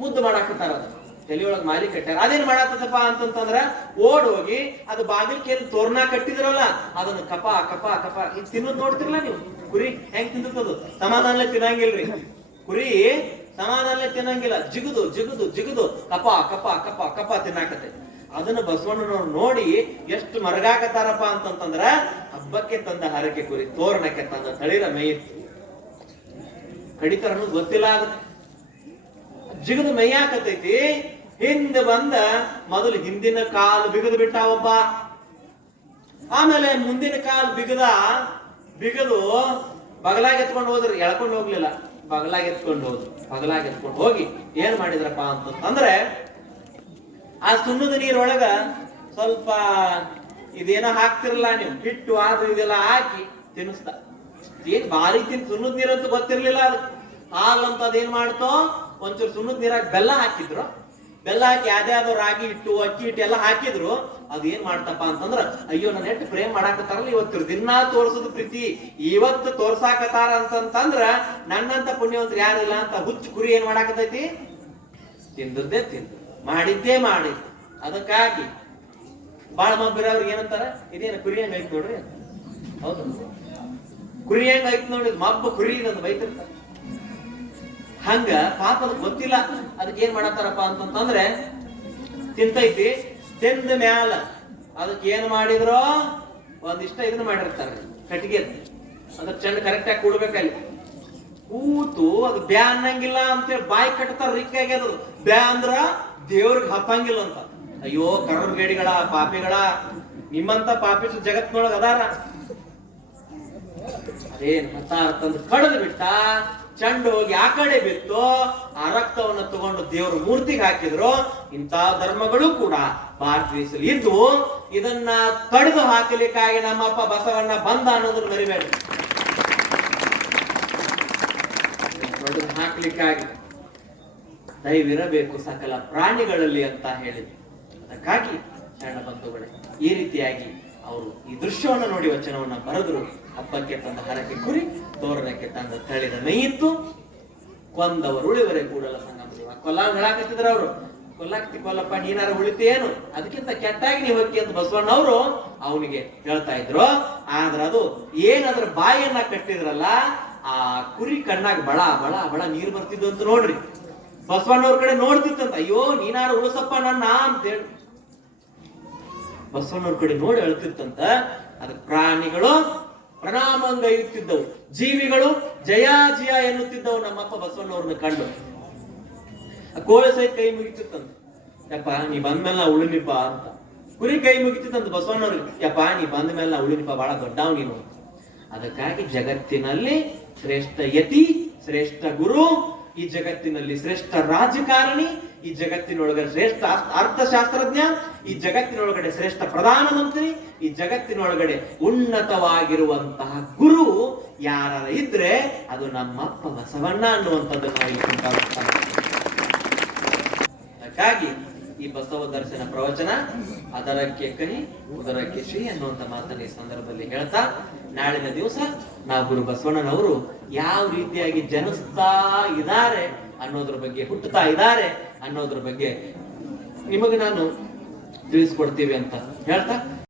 ಮುದ್ದು ಮಾಡಾಕತ್ತಾರ. ಅದ ತಲೆಯೊಳಗ್ ಮಾಲಿ ಕಟ್ಟಾರ. ಅದೇನ್ ಮಾಡಾಕತ್ತಪ್ಪ ಅಂತಂತಂದ್ರ ಓಡ್ ಹೋಗಿ ಅದು ಬಾಗಿಲ್ಕೇನ್ ತೋರಣ ಕಟ್ಟಿದ್ರಲ್ಲ ಅದನ್ನ ಕಪ ಕಪ ಕಪ ಈಗ ತಿನ್ನೋದ್ ನೋಡ್ತಿರ್ಲ ನೀವು. ಕುರಿ ಹೆಂಗ್ ತಿಂದದ್ದು, ಸಮಾಧಾನಲೆ ತಿನ್ನಂಗಿಲ್ರಿ. ಕುರಿ ಸಮಾಧಾನಲೆ ತಿನ್ನಂಗಿಲ್ಲ, ಜಿಗುದು ಜಿಗುದು ಜಿಗುದು ಕಪ ಕಪ ಕಪ ಕಪ ತಿನ್ನಾಕತ್ತೆ. ಅದನ್ನ ಬಸವಣ್ಣನವ್ರು ನೋಡಿ ಎಷ್ಟು ಮರಗಾಕತ್ತಾರಪ್ಪ ಅಂತಂತಂದ್ರ ಹಬ್ಬಕ್ಕೆ ತಂದ ಹರಕೆ ಕುರಿ ತೋರಣಕ್ಕೆ ತಂದ ತಳಿರ ಮೇಯಿತ್ತು. ಕಡಿತಾರ ಅನ್ನೋದು ಗೊತ್ತಿಲ್ಲ, ಅದಕ್ಕೆ ಜಿಗದು ಮೈಯಾಕತೈತಿ. ಹಿಂದೆ ಬಂದ ಮೊದಲು ಹಿಂದಿನ ಕಾಲು ಬಿಗದು ಬಿಟ್ಟ ಒಬ್ಬ, ಆಮೇಲೆ ಮುಂದಿನ ಕಾಲು ಬಿಗದು ಬಗಲಾಗ ಎತ್ಕೊಂಡು ಹೋದ್ರಿ, ಎಳ್ಕೊಂಡು ಹೋಗ್ಲಿಲ್ಲ, ಬಗಲಾಗ ಎತ್ಕೊಂಡು ಹೋದ್ರು. ಬಗಲಾಗ ಎತ್ಕೊಂಡು ಹೋಗಿ ಏನ್ ಮಾಡಿದ್ರಪ್ಪ ಅಂತಂದ್ರೆ ಆ ಸುಣ್ಣದ ನೀರೊಳಗ ಸ್ವಲ್ಪ ಇದೇನೋ ಹಾಕ್ತಿರಲ್ಲ ನೀವು, ಹಿಟ್ಟು ಅದು ಇದೆಲ್ಲ ಹಾಕಿ ತಿನ್ನಿಸ್ತಾ. ಏನ್ ಭಾರಿ ಸುಣ್ಣದ ನೀರಂತೂ ಗೊತ್ತಿರ್ಲಿಲ್ಲ ಅದು. ಹಾಲಂತ ಅದೇನ್ ಮಾಡ್ತೋ, ಒಂಚೂರು ಸುಣ್ಣದ ನೀರಾಗಿ ಬೆಲ್ಲ ಹಾಕಿದ್ರು. ಬೆಲ್ಲ ಹಾಕಿ ಯಾವ್ದಾವ್ದು ರಾಗಿ ಹಿಟ್ಟು, ಅಕ್ಕಿ ಹಿಟ್ಟು ಎಲ್ಲ ಹಾಕಿದ್ರು. ಅದು ಏನ್ ಮಾಡ್ತಪ್ಪ ಅಂತಂದ್ರ, ಅಯ್ಯೋ ನನ್ನ ಎಷ್ಟು ಪ್ರೇಮ್ ಮಾಡಾಕತ್ತಾರಲ್ಲ ಇವತ್ತು, ದಿನಾ ತೋರ್ಸೋದು ಪ್ರೀತಿ, ಇವತ್ತು ತೋರ್ಸಾಕತ್ತಾರ ಅಂತಂದ್ರ ನನ್ನಂತ ಪುಣ್ಯವಂತರು ಯಾರಿಲ್ಲ ಅಂತ ಹುಚ್ಚು ಕುರಿ ಏನ್ ಮಾಡಾಕತೈತಿ, ತಿಂದದ್ದೇ ತಿಂದು, ಮಾಡಿದ್ದೇ ಮಾಡಿ. ಅದಕ್ಕಾಗಿ ಬಾಳ ಮಬ್ಬಿರವ್ರಿಗೆ ಏನಂತಾರ, ಇದೇನ ಕುರಿ ಹೆಂಗ್ ಐತ್ ನೋಡ್ರಿ, ಹೌದು ಕುರಿ ಹೆಂಗ್ ಐತ್ ನೋಡಿ, ಮಬ್ಬ ಕುರಿ ಅಂತ ಬೈತಿರ್ತಾರ. ಹಂಗ ಪಾಪ ಅದಕ್ಕೆ ಗೊತ್ತಿಲ್ಲ. ಅದಕ್ಕೆ ಏನ್ ಮಾಡತ್ತಾರಪ್ಪ ಅಂತಂದ್ರೆ, ತಿಂತೈತಿ, ತಿಂದ ಮ್ಯಾಲ ಅದಕ್ಕೆ ಏನ್ ಮಾಡಿದ್ರು, ಒಂದಿಷ್ಟ ಇದನ್ನ ಮಾಡಿರ್ತಾರೆ ಕಟ್ಟಿಗೆ, ಅದ್ರ ಚೆಂದ ಕರೆಕ್ಟ್ ಆಗಿ ಕೂಡ್ಬೇಕಲ್ಲಿ. ಕೂತು ಅದು ಬ್ಯಾ ಅನ್ನಂಗಿಲ್ಲ ಅಂತೇಳಿ ಬಾಯಿ ಕಟ್ತಾರ. ರಿಕ್ಕಾಗಿ ಅದು ಬ್ಯಾ ಅಂದ್ರ ದೇವ್ರಿಗೆ ಹತ್ತಂಗಿಲ್ಲ ಅಂತ. ಅಯ್ಯೋ ಕರ್ರ ಗೇಡಿಗಳ, ಪಾಪಿಗಳ, ನಿಮ್ಮಂತ ಪಾಪಿಸ್ ಜಗತ್ನೊಳಗ ಅದಾರ. ಅದೇನ್ ಹತ್ತಾರ್ತಂದ್ ಕಡದು ಬಿಟ್ಟ, ಚಂಡು ಹೋಗಿ ಆ ಕಡೆ ಬಿತ್ತು, ಆ ರಕ್ತವನ್ನ ತಗೊಂಡು ದೇವ್ರ ಮೂರ್ತಿಗೆ ಹಾಕಿದ್ರು. ಇಂಥ ಧರ್ಮಗಳು ಕೂಡ ಭಾರತದಲ್ಲಿ ಇದ್ದು, ಇದನ್ನ ತಡೆದು ಹಾಕಲಿಕ್ಕಾಗಿ ನಮ್ಮಪ್ಪ ಬಸವಣ್ಣ ಬಂದ ಅನ್ನೋದನ್ನ ಮರಿಬೇಡ. ತಡೆದು ಹಾಕ್ಲಿಕ್ಕಾಗಿ ದಯವಿರಬೇಕು ಸಕಲ ಪ್ರಾಣಿಗಳಲ್ಲಿ ಅಂತ ಹೇಳಿದ್ರು. ಅದಕ್ಕಾಗಿ ಶರಣ ಬಂಧುಗಳೇ, ಈ ರೀತಿಯಾಗಿ ಅವರು ಈ ದೃಶ್ಯವನ್ನು ನೋಡಿ ವಚನವನ್ನ ಬರೆದ್ರು. ಹಬ್ಬಕ್ಕೆ ತಂದ ಹರಕೆ ಕುರಿ, ತೋರಣಕ್ಕೆ ತಂದ ತಳಿದ ಮೇಯಿತ್ತು, ಕೊಂದವರು ಉಳಿವರೆ ಕೂಡಲ ಸಂಗಮ. ಕೊಲ್ಲಾಂಗ್ ಹೇಳಾಕತ್ತಿದ್ರ ಅವರು, ಕೊಲ್ಲಾಕ್ತಿ ಕೊಲ್ಲಪ್ಪ ನೀನಾರ ಉಳಿತೇನು, ಅದಕ್ಕಿಂತ ಕೆಟ್ಟಾಗಿ ನೀವು ಹೋಗಿ ಅಂತ ಬಸವಣ್ಣವರು ಅವನಿಗೆ ಹೇಳ್ತಾ ಇದ್ರು. ಆದ್ರ ಅದು ಏನಾದ್ರ ಬಾಯನ್ನ ಕಟ್ಟಿದ್ರಲ್ಲ, ಆ ಕುರಿ ಕಣ್ಣಾಗ ಬಳ ಬಳ ಬಳ ನೀರು ಬರ್ತಿದ್ದು ಅಂತ ನೋಡ್ರಿ. ಬಸವಣ್ಣವ್ರ ಕಡೆ ನೋಡ್ತಿತ್ತಂತ, ಅಯ್ಯೋ ನೀನಾರು ಉಳಿಸಪ್ಪ ನನ್ನ ಅಂತೇಳಿ ಬಸವಣ್ಣವ್ರ ಕಡೆ ನೋಡಿ ಅಳ್ತಿತ್ತಂತ. ಅದಕ್ಕೆ ಪ್ರಾಣಿಗಳು ಪ್ರಣಾಮಂಗೈಯುತ್ತಿದ್ದವು, ಜೀವಿಗಳು ಜಯ ಜಯ ಎನ್ನುತ್ತಿದ್ದವು ನಮ್ಮಪ್ಪ ಬಸವಣ್ಣವ್ರನ್ನ ಕಂಡು. ಕೋಳಿ ಸಹಿತ ಕೈ ಮುಗಿತಿತ್ತಂತ, ಯಪ್ಪ ನೀ ಬಂದ್ಮೇಲೆ ನಾ ಉಳಿನಿಪ್ಪ ಅಂತ. ಕುರಿ ಕೈ ಮುಗಿತಿತ್ತಂತ ಬಸವಣ್ಣವ್ರಿಗೆ, ಯಪ್ಪ ನೀ ಬಂದ ಮೇಲೆ ನಾ ಉಳಿನಿಪ್ಪ, ಬಹಳ ದೊಡ್ಡವ್ ನೀನು. ಅದಕ್ಕಾಗಿ ಜಗತ್ತಿನಲ್ಲಿ ಶ್ರೇಷ್ಠ ಯತಿ, ಶ್ರೇಷ್ಠ ಗುರು, ಈ ಜಗತ್ತಿನಲ್ಲಿ ಶ್ರೇಷ್ಠ ರಾಜಕಾರಣಿ, ಈ ಜಗತ್ತಿನೊಳಗಡೆ ಶ್ರೇಷ್ಠ ಅರ್ಥಶಾಸ್ತ್ರಜ್ಞ, ಈ ಜಗತ್ತಿನೊಳಗಡೆ ಶ್ರೇಷ್ಠ ಪ್ರಧಾನಮಂತ್ರಿ, ಈ ಜಗತ್ತಿನೊಳಗಡೆ ಉನ್ನತವಾಗಿರುವಂತಹ ಗುರು ಯಾರ ಇದ್ರೆ ಅದು ನಮ್ಮಪ್ಪ ಬಸವಣ್ಣ ಅನ್ನುವಂಥದ್ದು ನಾವು. ಅದಕ್ಕಾಗಿ ಈ ಬಸವ ದರ್ಶನ ಪ್ರವಚನ ಅದರಕ್ಕೆ ಕಹಿ ಉದರಕ್ಕೆ ಶ್ರೀ ಅನ್ನುವಂತ ಮಾತನ್ನ ಈ ಸಂದರ್ಭದಲ್ಲಿ ಹೇಳ್ತಾ, ನಾಳಿನ ದಿವಸ ನಾವು ಗುರು ಬಸವಣ್ಣನವರು ಯಾವ ರೀತಿಯಾಗಿ ಜನಿಸ್ತಾ ಇದ್ದಾರೆ ಅನ್ನೋದ್ರ ಬಗ್ಗೆ, ಹುಟ್ಟುತ್ತಾ ಇದ್ದಾರೆ ಅನ್ನೋದ್ರ ಬಗ್ಗೆ ನಿಮಗೆ ನಾನು ತಿಳಿಸ್ಕೊಡ್ತೀವಿ ಅಂತ ಹೇಳ್ತಾ